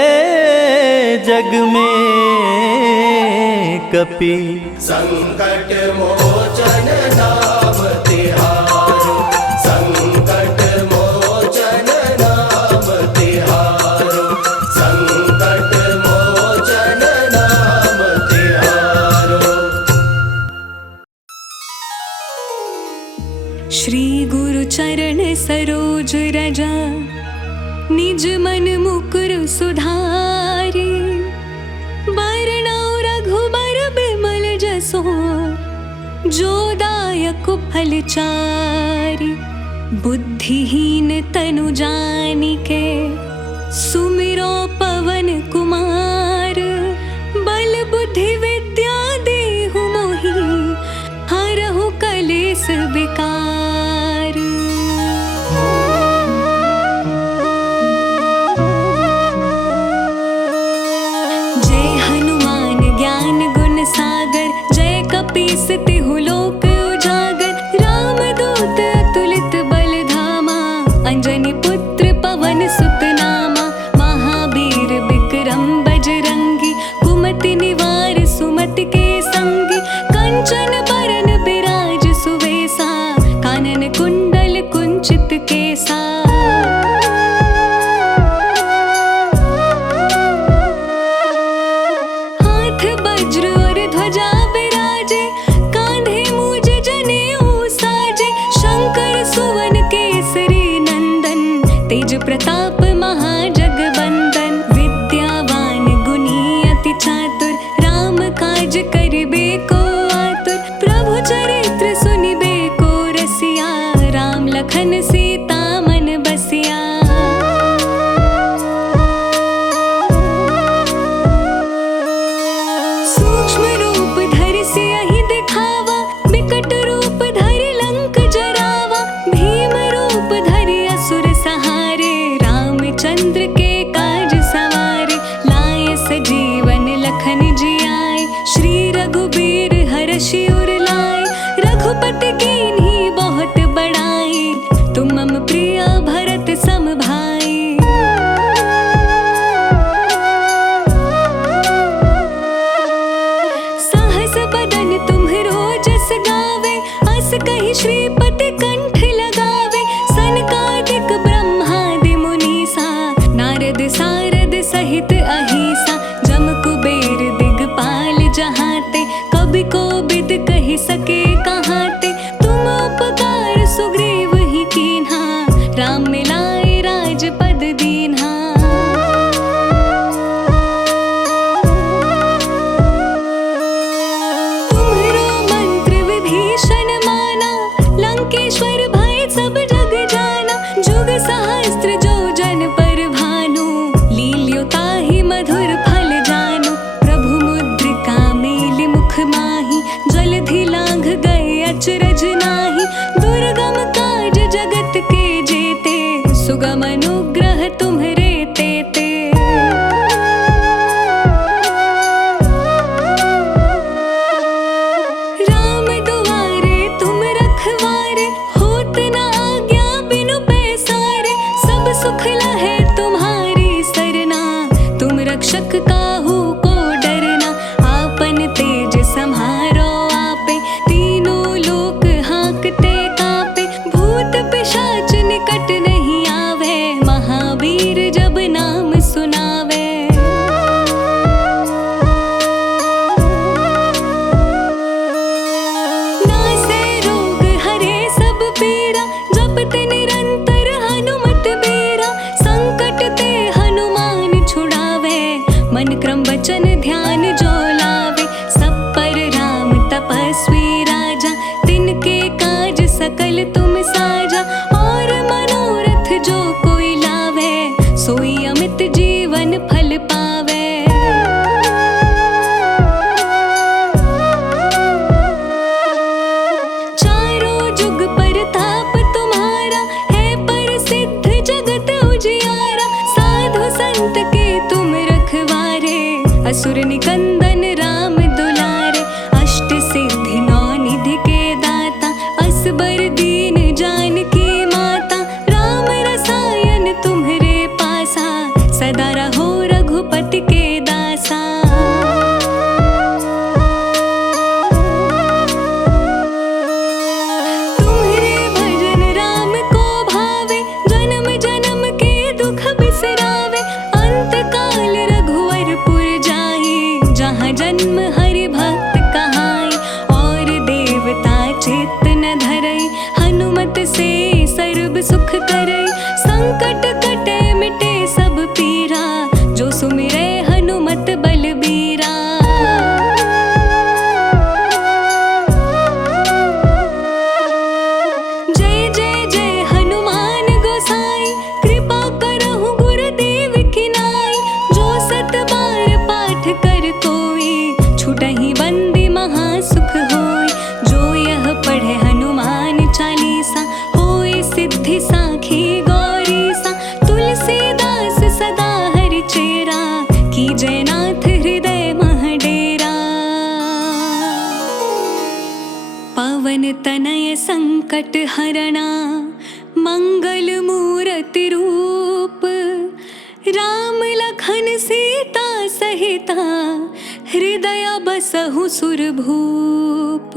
जग में कपि। संकट मोचन नाम तिहारो, संकट मोचन नाम तिहारो, संकट मोचन नाम तिहारो। श्री गुरु चरण सरोज रजा, निज मन मुकुर सुधारी। बरनौ रघुबर बिमल जसो, जो दायक फल चारि। बुद्धिहीन तनु जानिके, सुमिरो पवन कुमार। बल बुद्धि विद्या देहु मोहि, हरहु कलेस विकार। जय हनुमान ज्ञान गुण सागर, जय कपीस तिहु लोक उजागर। रामदूत अतुलित बल धामा, अंजनी पुत्र पवन सुत नामा। महावीर विक्रम बजरंगी, कुमति निवार सुमति के संगी। कंचन बरन बिराज सुवेसा, कानन कुंडल कुंचित केसा। हाथ वज्र और ध्वजा विराजे, कांधे मूज जनेऊ साजे। शंकर सुवन केसरी नंदन, तेज प्रताप महाजगवंदन। विद्यावान गुणी अति चातुर, राम काज करिबे को आतुर। प्रभु चरित्र सुनिबे को रसिया, राम लखन सीता मन बसिया। सूक्ष्म रूप धरि सियहि दिखावा, बिकट रूप धरि लंक जरावा। भीम रूप धरि असुर सहारे, रामचंद्र के काज सवारे। लाए सजीवन लखन जियाए, श्री रघुबीर हरषि उर लाए। रघुपति कीन्ही बहुत बड़ाई, तुम मम प्रिय भरत सम भाई। सहस बदन तुम्हरो जस गावे, अस कहि श्रीपति कंठ लगावे। सनकादिक ब्रह्मादि मुनीसा, नारद सारद सहित अहिसा। जम कुबेर दिगपाल जहाते, कवि कोविद कहि सके कहाते। तुम उपकार सुग्रीव ही कीन्हा, राम मिलाए राजपद दीन्हा। तुम्हरो मंत्र विभीषण माना, लंकेश्वर दुर्गम काज जगत के जेते, सुगम अनुग्रह तुम्हरे तेते। राम दुआरे तुम रखवारे, होत न आज्ञा बिनु पैसारे। सब सुख लहे तुम्हारी सरना, तुम रक्षक काहू को डरना। आपन तेज सम्हारो आपे, तीनों लोक हाँकते कापे। भूत पिशाच निकट नहीं आवे, महावीर जब नाम सुनावे। नासे रोग हरे सब पीरा, जपत निरंतर हनुमत बीरा। संकट ते हनुमान छुड़ावे, मन क्रम वचन ध्यान जो लावे। सब पर राम तपस्वी राजा, तिनके काज सकल तुम साजा। और मनोरथ जो कोई लावे, सोई अमित जीवन फल पावे। चारों जुग परताप तुम्हारा, है प्रसिद्ध जगत उजियारा। साधु संत के तुम रखवारे, असुर निकंदन राम दुलारे। अष्ट सिद्धि नौ निधि के दाता, असबर दीन जानकी माता। राम रसायन तुम्हरे पासा, सदा रहो रघुपति के दासा। तुम्हरे भजन राम को भावे, जन्म जन्म के दुख बिसरावे। अंत काल रघुवरपुर जाई, जहाँ जन्म हरि भक्त कहाई। और देवता चित्त न धरई, हनुमत से सर्व सुख करई। संकट कटे मिटे सब पीरा, जो सुमिरै हनुमत बलबीरा। जय जय जय हनुमान गोसाई, कृपा करहु गुरुदेव की नाई। जो सत बार पाठ कर कोई, छूटहि बंदी महासुख होई। जो यह पढ़े हनुमान चालीसा, होय सिद्धि साखी गौरीसा। तुलसीदास सदा हरि चेरा, की जयनाथ हृदय मह डेरा। पवन तनय संकट हरणा, मंगल मूरति रूप। राम लखन सीता सहिता, हृदय बसहु सुरभूप।